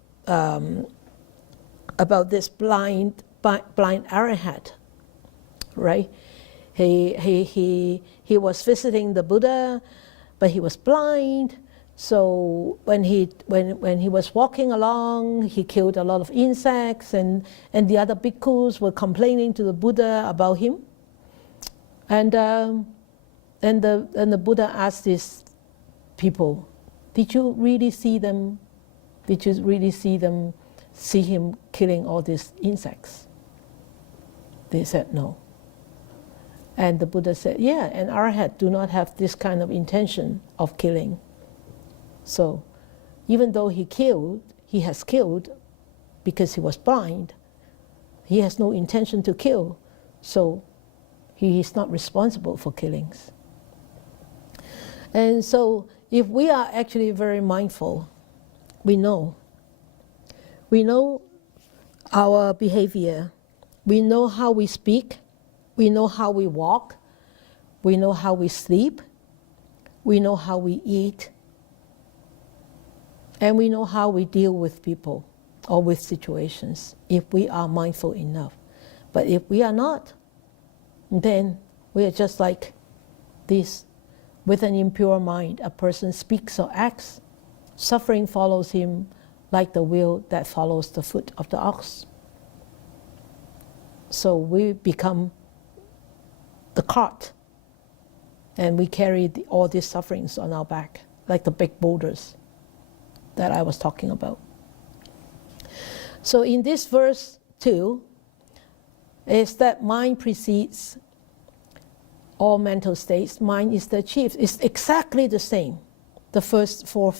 arahant, right? He was visiting the Buddha, but he was blind. So when he was walking along, he killed a lot of insects, and the other bhikkhus were complaining to the Buddha about him. And the Buddha asked these people, "Did you really see them? Did you really see him killing all these insects?" They said no. And the Buddha said, yeah, and arhat do not have this kind of intention of killing. So even though he has killed because he was blind, he has no intention to kill, so he is not responsible for killings. And so if we are actually very mindful, we know our behavior, we know how we speak, we know how we walk, we know how we sleep, we know how we eat, and we know how we deal with people or with situations if we are mindful enough. But if we are not, then we are just like this. With an impure mind, a person speaks or acts, suffering follows him like the wheel that follows the foot of the ox. So we become the cart, and we carry all these sufferings on our back, like the big boulders that I was talking about. So in this verse 2, is that mind precedes all mental states, mind is the chief. It's exactly the same, the first 4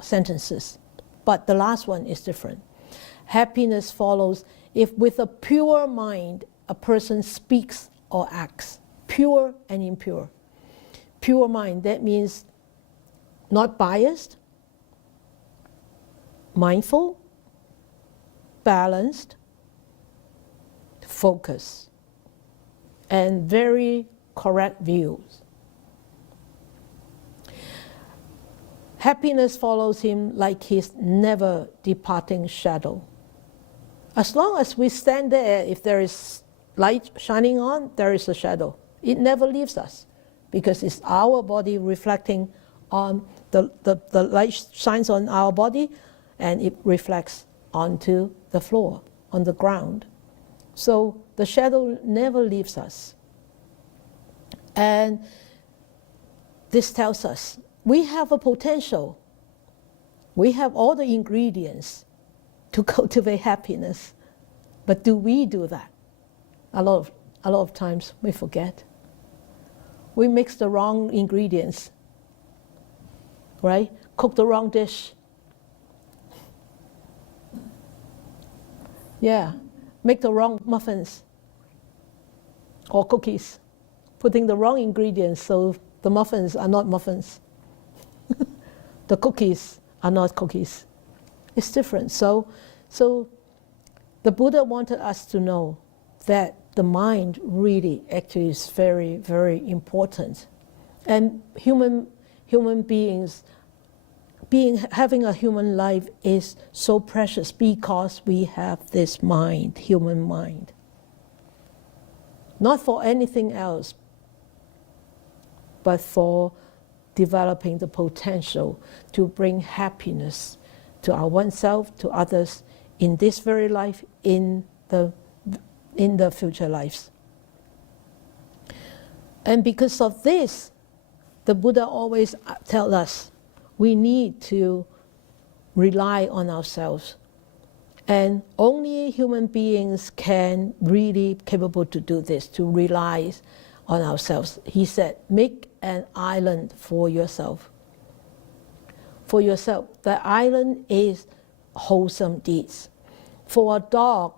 sentences, but the last one is different. Happiness follows if with a pure mind a person speaks or acts, pure and impure. Pure mind, that means not biased, mindful, balanced, focused, and very correct views. Happiness follows him like his never departing shadow. As long as we stand there, if there is light shining on, there is a shadow. It never leaves us because it's our body reflecting on the light shines on our body and it reflects onto the floor, on the ground. So the shadow never leaves us. And this tells us we have a potential. We have all the ingredients to cultivate happiness. But do we do that? A lot of times we forget. We mix the wrong ingredients, right? Cook the wrong dish. Yeah, make the wrong muffins or cookies. Putting the wrong ingredients, so the muffins are not muffins. The cookies are not cookies. It's different. So the Buddha wanted us to know that the mind really actually is very, very important. And human beings, having a human life is so precious because we have this mind, human mind. Not for anything else, but for developing the potential to bring happiness to our oneself, to others, in this very life, in the future lives. And because of this, the Buddha always tells us we need to rely on ourselves. And only human beings can really capable to do this, to rely on ourselves. He said, make an island for yourself. For yourself. The island is wholesome deeds. For a dog,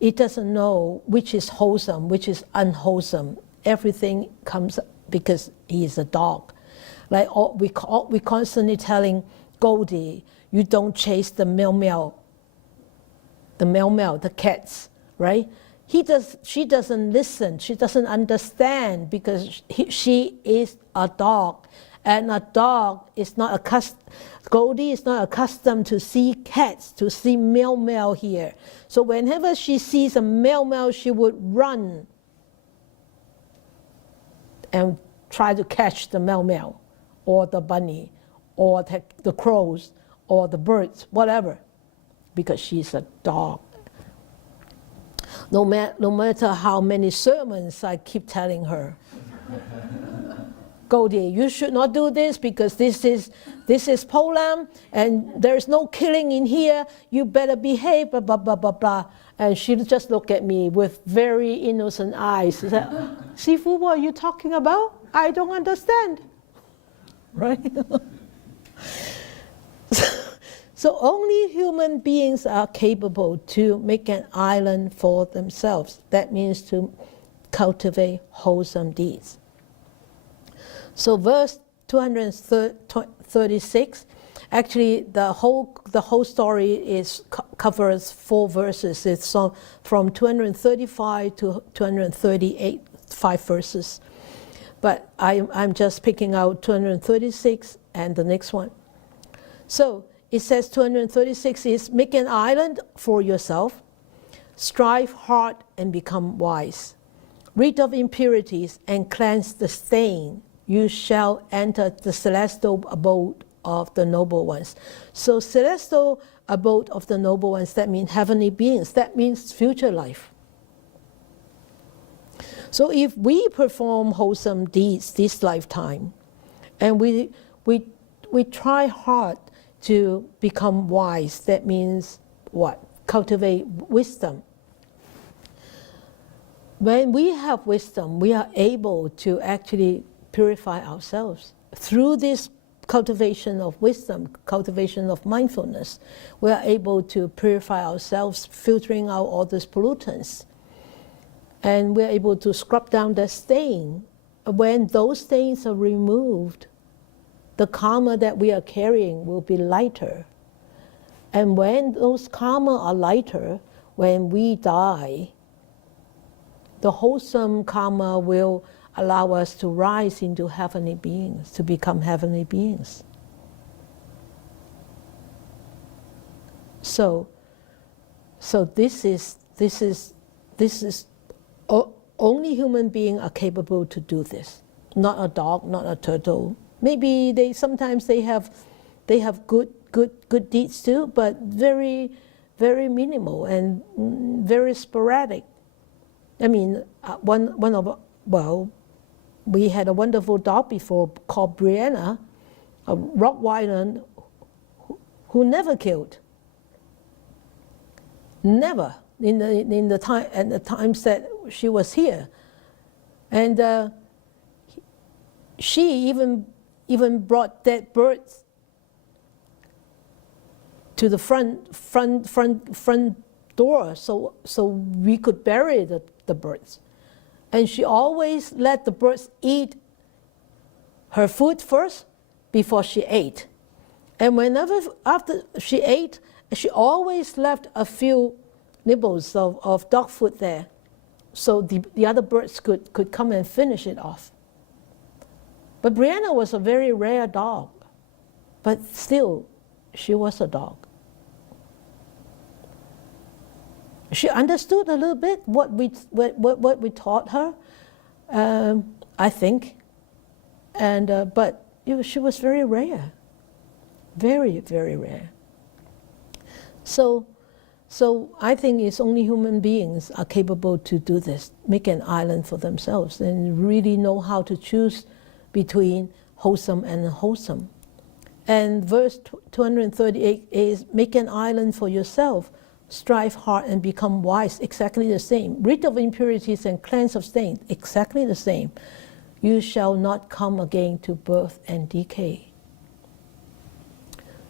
it doesn't know which is wholesome, which is unwholesome. Everything comes because he is a dog. Like we constantly telling Goldie, you don't chase the meow, the cats, right? She doesn't listen, she doesn't understand because she is a dog. And a dog is not accustomed, Goldie is not accustomed to see cats, to see meow here. So whenever she sees a meow, she would run and try to catch the meow, or the bunny, or the crows, or the birds, whatever, because she's a dog. No matter how many sermons I keep telling her, Goldie, you should not do this because this is Po Lam and there's no killing in here. You better behave, blah, blah, blah, blah, blah. And she just looked at me with very innocent eyes. She said, Sifu, what are you talking about? I don't understand. Right? So only human beings are capable to make an island for themselves. That means to cultivate wholesome deeds. So verse 236. Actually, the whole story covers 4 verses. It's from 235 to 238, 5 verses. But I'm just picking out 236 and the next one. So it says 236 is make an island for yourself, strive hard and become wise. Rid of impurities and cleanse the stain. You shall enter the celestial abode of the noble ones. So celestial abode of the noble ones, that means heavenly beings. That means future life. So if we perform wholesome deeds this lifetime, and we try hard to become wise, that means what? Cultivate wisdom. When we have wisdom, we are able to actually purify ourselves. Through this cultivation of wisdom, cultivation of mindfulness, we are able to purify ourselves, filtering out all these pollutants. And we're able to scrub down the stain. When those stains are removed, the karma that we are carrying will be lighter. And when those karma are lighter, when we die, the wholesome karma will allow us to rise into heavenly beings, to become heavenly beings. So this is only human beings are capable to do this. Not a dog, not a turtle. Maybe sometimes they have good deeds too, but very, very minimal and very sporadic. I mean, we had a wonderful dog before called Brianna, a Rottweiler who never killed. Never in the time at the times that she was here, and she even brought dead birds to the front door, so we could bury the birds. And she always let the birds eat her food first before she ate. And after she ate, she always left a few nibbles of dog food there, so the other birds could come and finish it off. But Brianna was a very rare dog, but still, she was a dog. She understood a little bit what we taught her, I think, and but she was very rare, very, very rare. So I think it's only human beings are capable to do this, make an island for themselves, and really know how to choose between wholesome and unwholesome. And verse 238 is, make an island for yourself, strive hard and become wise, exactly the same. Rid of impurities and cleanse of stains, exactly the same. You shall not come again to birth and decay.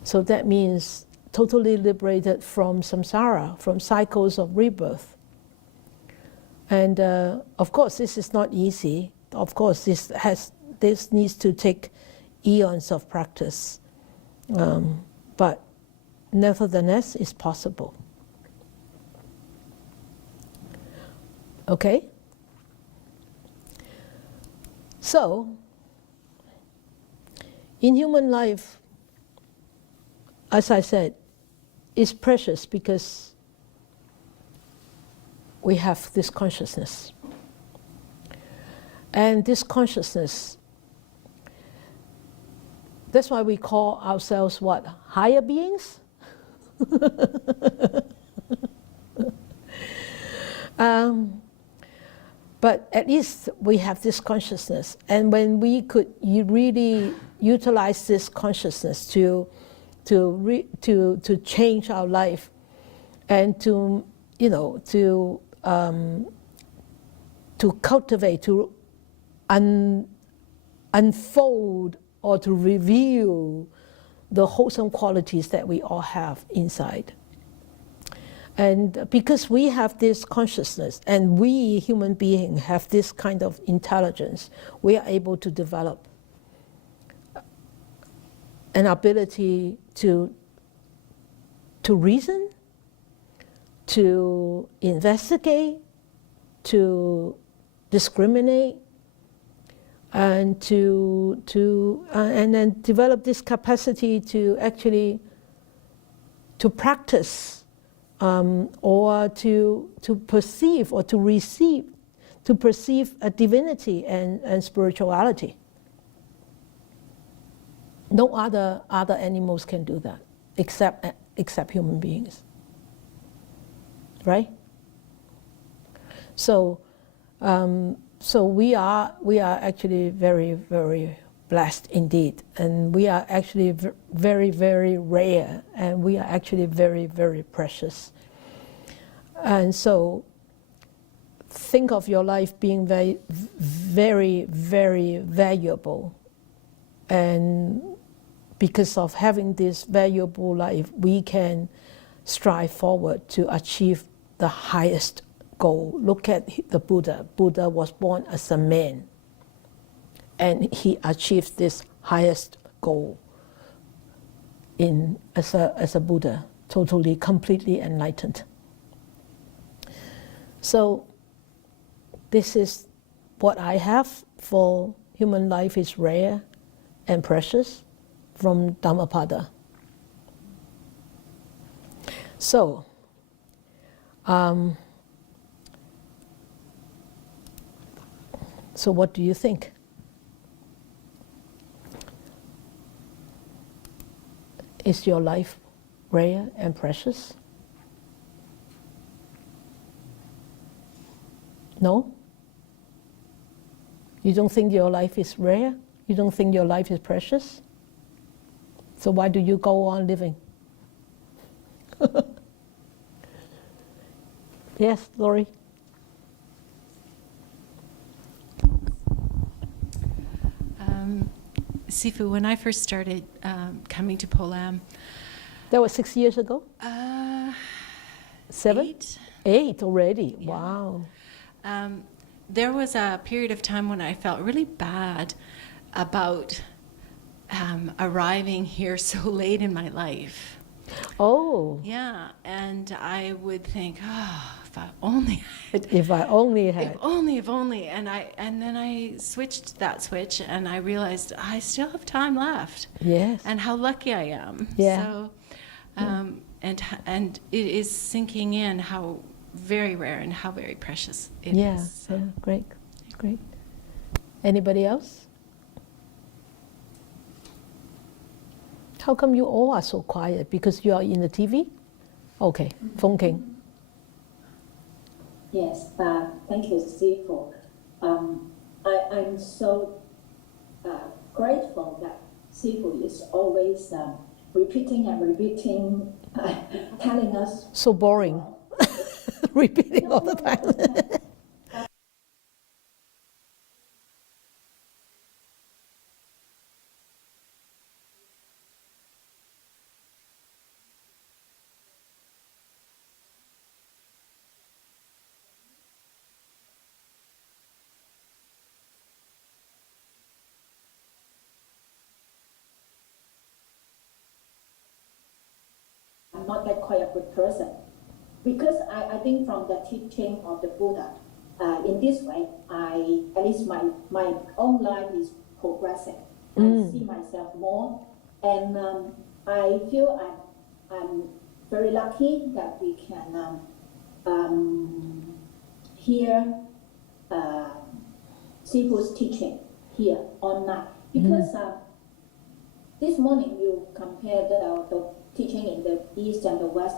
So that means totally liberated from samsara, from cycles of rebirth. And of course, this is not easy. Of course, this needs to take eons of practice. But nevertheless, it's possible. Okay? So, in human life, as I said, is precious because we have this consciousness. And this consciousness, that's why we call ourselves what? Higher beings? But at least we have this consciousness. And when we could really utilize this consciousness to change our life and to cultivate, to unfold or to reveal the wholesome qualities that we all have inside. And because we have this consciousness and we human beings have this kind of intelligence, we are able to develop an ability to reason, to investigate, to discriminate, and and then develop this capacity to actually to practice or to perceive or to receive, to perceive a divinity and spirituality. No other animals can do that except human beings, right? So we are actually very, very blessed indeed, and we are actually very, very rare, and we are actually very, very precious. And so think of your life being very, very, very valuable, and because of having this valuable life, we can strive forward to achieve the highest goal. Look at the Buddha. Buddha was born as a man, and he achieved this highest goal as a Buddha, totally, completely enlightened. So this is what I have for human life is rare and precious from Dhammapada. So so what do you think? Is your life rare and precious? No? You don't think your life is rare? You don't think your life is precious? So why do you go on living? Yes, Lori? Sifu, when I first started coming to Po Lam, That was 6 years ago? 7? 8. 8 already, Yeah. wow. There was a period of time when I felt really bad about arriving here so late in my life. Oh, Yeah, and I would think, oh, if I only had, if I only had. if only, and then I switched that switch, and I realized I still have time left, Yes. and how lucky I am. Yeah. So, and it is sinking in how very rare and how very precious it is. Yeah, So. yeah, great, great. Anybody else? How come you all are so quiet? Because you are in the TV? Okay, Fong King. Yes, thank you, Sifu. I'm so grateful that Sifu is always repeating and repeating, telling us. So boring. Repeating all the time. I'm not that quite a good person. Because I think from the teaching of the Buddha, in this way, at least my own life is progressing. I see myself more, and I feel I'm very lucky that we can hear Sifu's teaching here online. Because this morning you compared the teaching in the East and the West.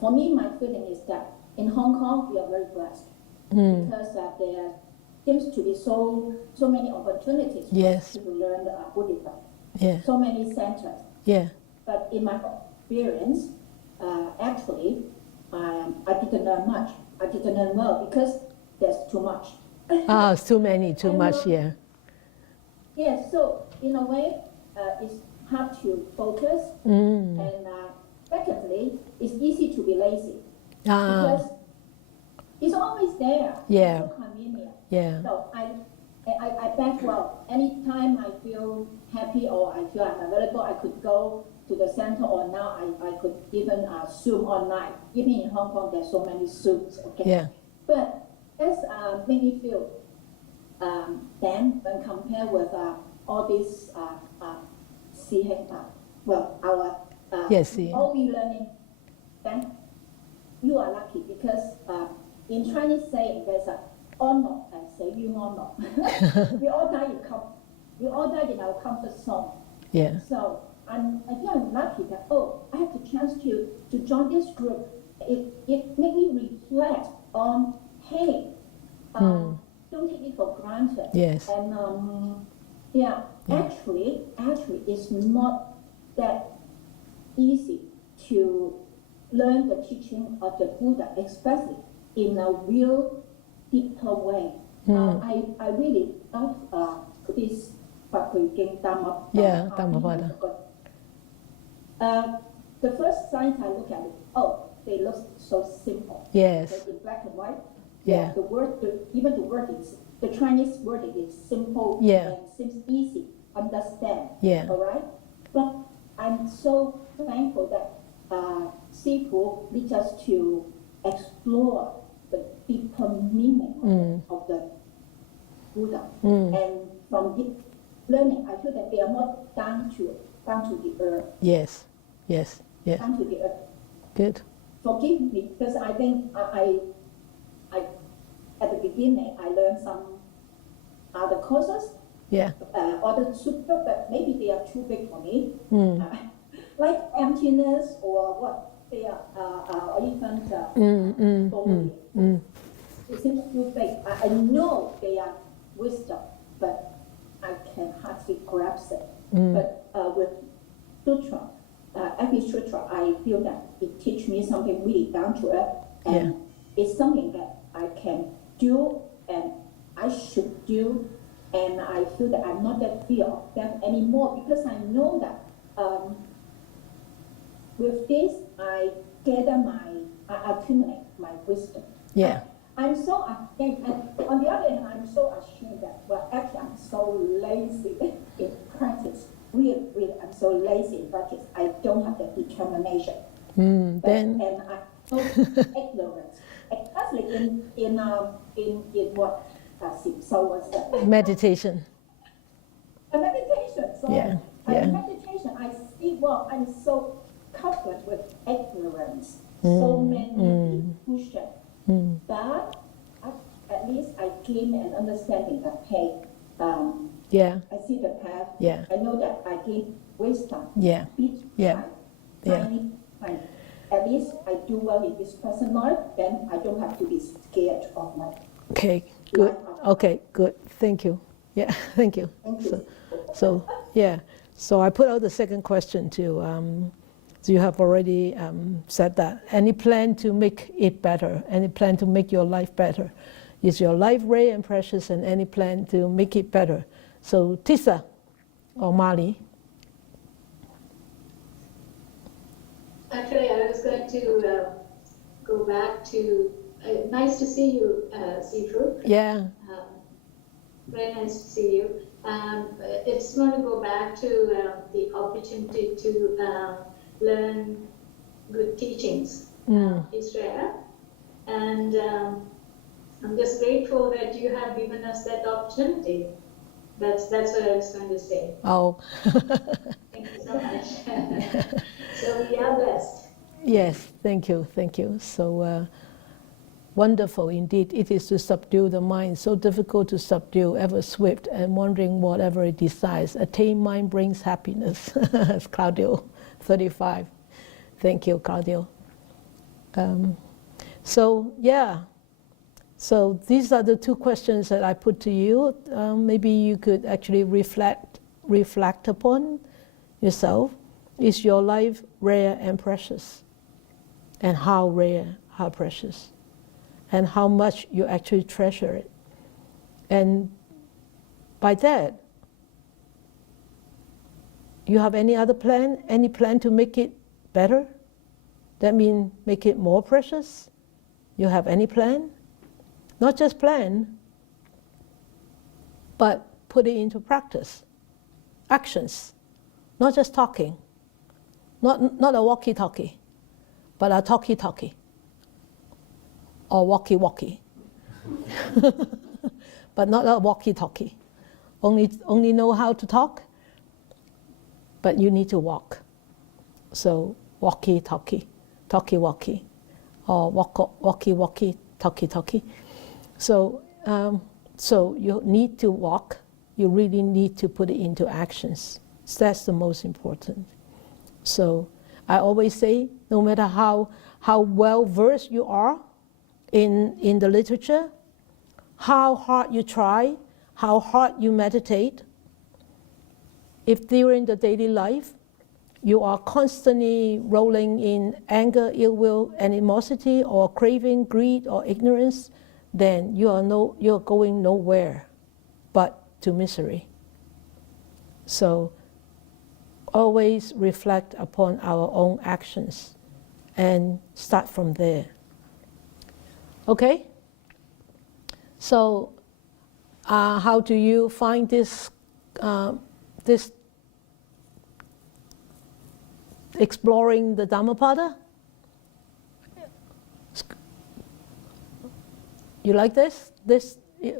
For me, my feeling is that in Hong Kong, we are very blessed because there seems to be so many opportunities for Yes. us to learn Buddhism. Yeah, So many centers. yeah. But in my experience, actually, I didn't learn much. I didn't learn well because there's too much. Ah, it's too many, too much, yeah. Yeah, so in a way, it's hard to focus, and secondly, it's easy to be lazy because it's always there. Yeah. It's so convenient. Yeah. So I bet, well, anytime I feel happy or I feel I'm available, I could go to the center, or now I could even Zoom online. Even in Hong Kong, there's so many Zooms, okay? Yeah. But that's made me feel, then when compared with all these well, our Yes, all we learning, then you are lucky because in Chinese saying there's a honor and say you honor. we all die in our comfort zone. Yeah. So I feel I'm lucky that I have the chance to join this group. It made me reflect on don't take it for granted. Yes. And actually it's not that easy to learn the teaching of the Buddha, especially in a real deeper way. I really love this Dhammapada. Yeah, Dhammapada. The first signs I look at it, they look so simple. Yes. Like in black and white. Yeah. The word, even the wording, the Chinese wording is simple Yeah. and seems easy to understand. Yeah. All right. But I'm so thankful that Sifu leads us to explore the deeper meaning of the Buddha. And from deep learning, I feel that they are more down to the earth. Yes. Yes. Yes. Down to the earth. Good. Forgive me, because I think I at the beginning I learned some other courses, Yeah. other sutra, but maybe they are too big for me. Like emptiness or what they are, or even holy. It seems too big. I know they are wisdom, but I can hardly grasp it. But with sutra, every sutra, I feel that it teaches me something really down to earth, and it's something that I can do and I should do, and I feel that I'm not that fear of death anymore, because I know that with this I accumulate my wisdom. Yeah. I'm so and on the other hand, I'm so ashamed that actually I'm so lazy in practice. Really, I'm so lazy in practice. I don't have the determination. And I'm so ignorant, especially in what so was Meditation. a meditation. So Yeah. in meditation, I see I'm so covered with ignorance, so many illusions. But at least I gain an understanding that Yeah. I see the path. Yeah. I know that I gain wisdom. Yeah. Each Yeah. time, Yeah. tiny. At least I do well in this present life, then I don't have to be scared of my Okay. Good. life. Okay. Good. Thank you. Yeah. Thank you. Thank you. So yeah. So I put out the second question too. So you have already said that. Any plan to make it better? Any plan to make your life better? Is your life rare and precious, and any plan to make it better? So Tisa or Mali? Actually, I was going to go back to, nice to see you, Sifu. Yeah. Very nice to see you. It's going to go back to the opportunity to learn good teachings. Is rare. And I'm just grateful that you have given us that opportunity. That's what I was going to say. Oh. Thank you so much. So we are blessed. Yes, thank you, thank you. So wonderful indeed it is to subdue the mind, so difficult to subdue, ever swift and wandering whatever it desires. A tame mind brings happiness. That's Claudio, 35. Thank you, Claudio. So yeah, so these are the two questions that I put to you. Maybe you could actually reflect upon yourself. Is your life rare and precious? And how rare, how precious? And how much you actually treasure it? And by that, you have any other plan? Any plan to make it better? That means make it more precious? You have any plan? Not just plan, but but put it into practice, actions, not just talking, not a walkie-talkie, but a talkie-talkie, or walkie-walkie, but not a walkie-talkie. Only know how to talk, but you need to walk. So walkie-talkie, talkie-walkie, or walkie-walkie, talkie-talkie. So you need to walk. You really need to put it into actions. So that's the most important. So I always say, no matter how well versed you are in the literature, how hard you try, how hard you meditate, if during the daily life you are constantly rolling in anger, ill will, animosity, or craving, greed, or ignorance, then you're going nowhere but to misery. So always reflect upon our own actions and start from there. Okay? So how do you find this exploring the Dhammapada? You like this?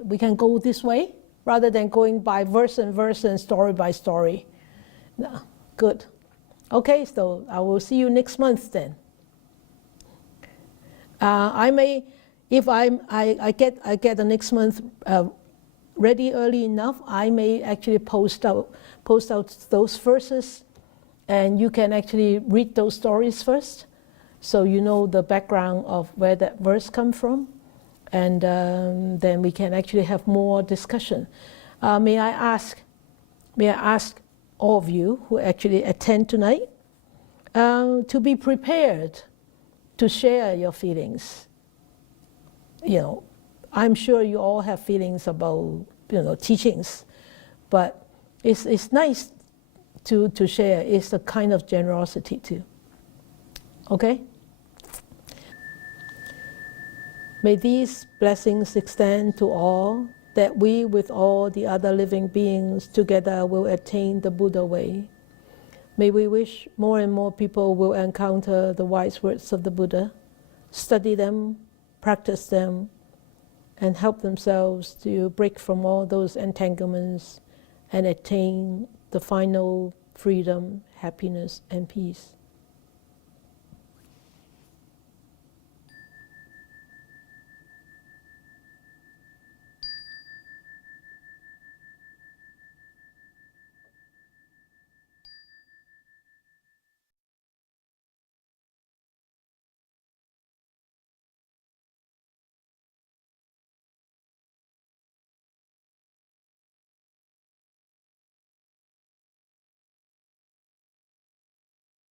We can go this way rather than going by verse and story by story. No. Good. Okay, so I will see you next month then. I may, if I get the next month ready early enough, I may actually post out those verses, and you can actually read those stories first, so you know the background of where that verse comes from, and then we can actually have more discussion. May I ask all of you who actually attend tonight to be prepared to share your feelings. You know, I'm sure you all have feelings about teachings, but it's nice to share. It's a kind of generosity too. Okay? May these blessings extend to all, that we with all the other living beings together will attain the Buddha way. May we wish more and more people will encounter the wise words of the Buddha, study them, practice them, and help themselves to break from all those entanglements and attain the final freedom, happiness, and peace.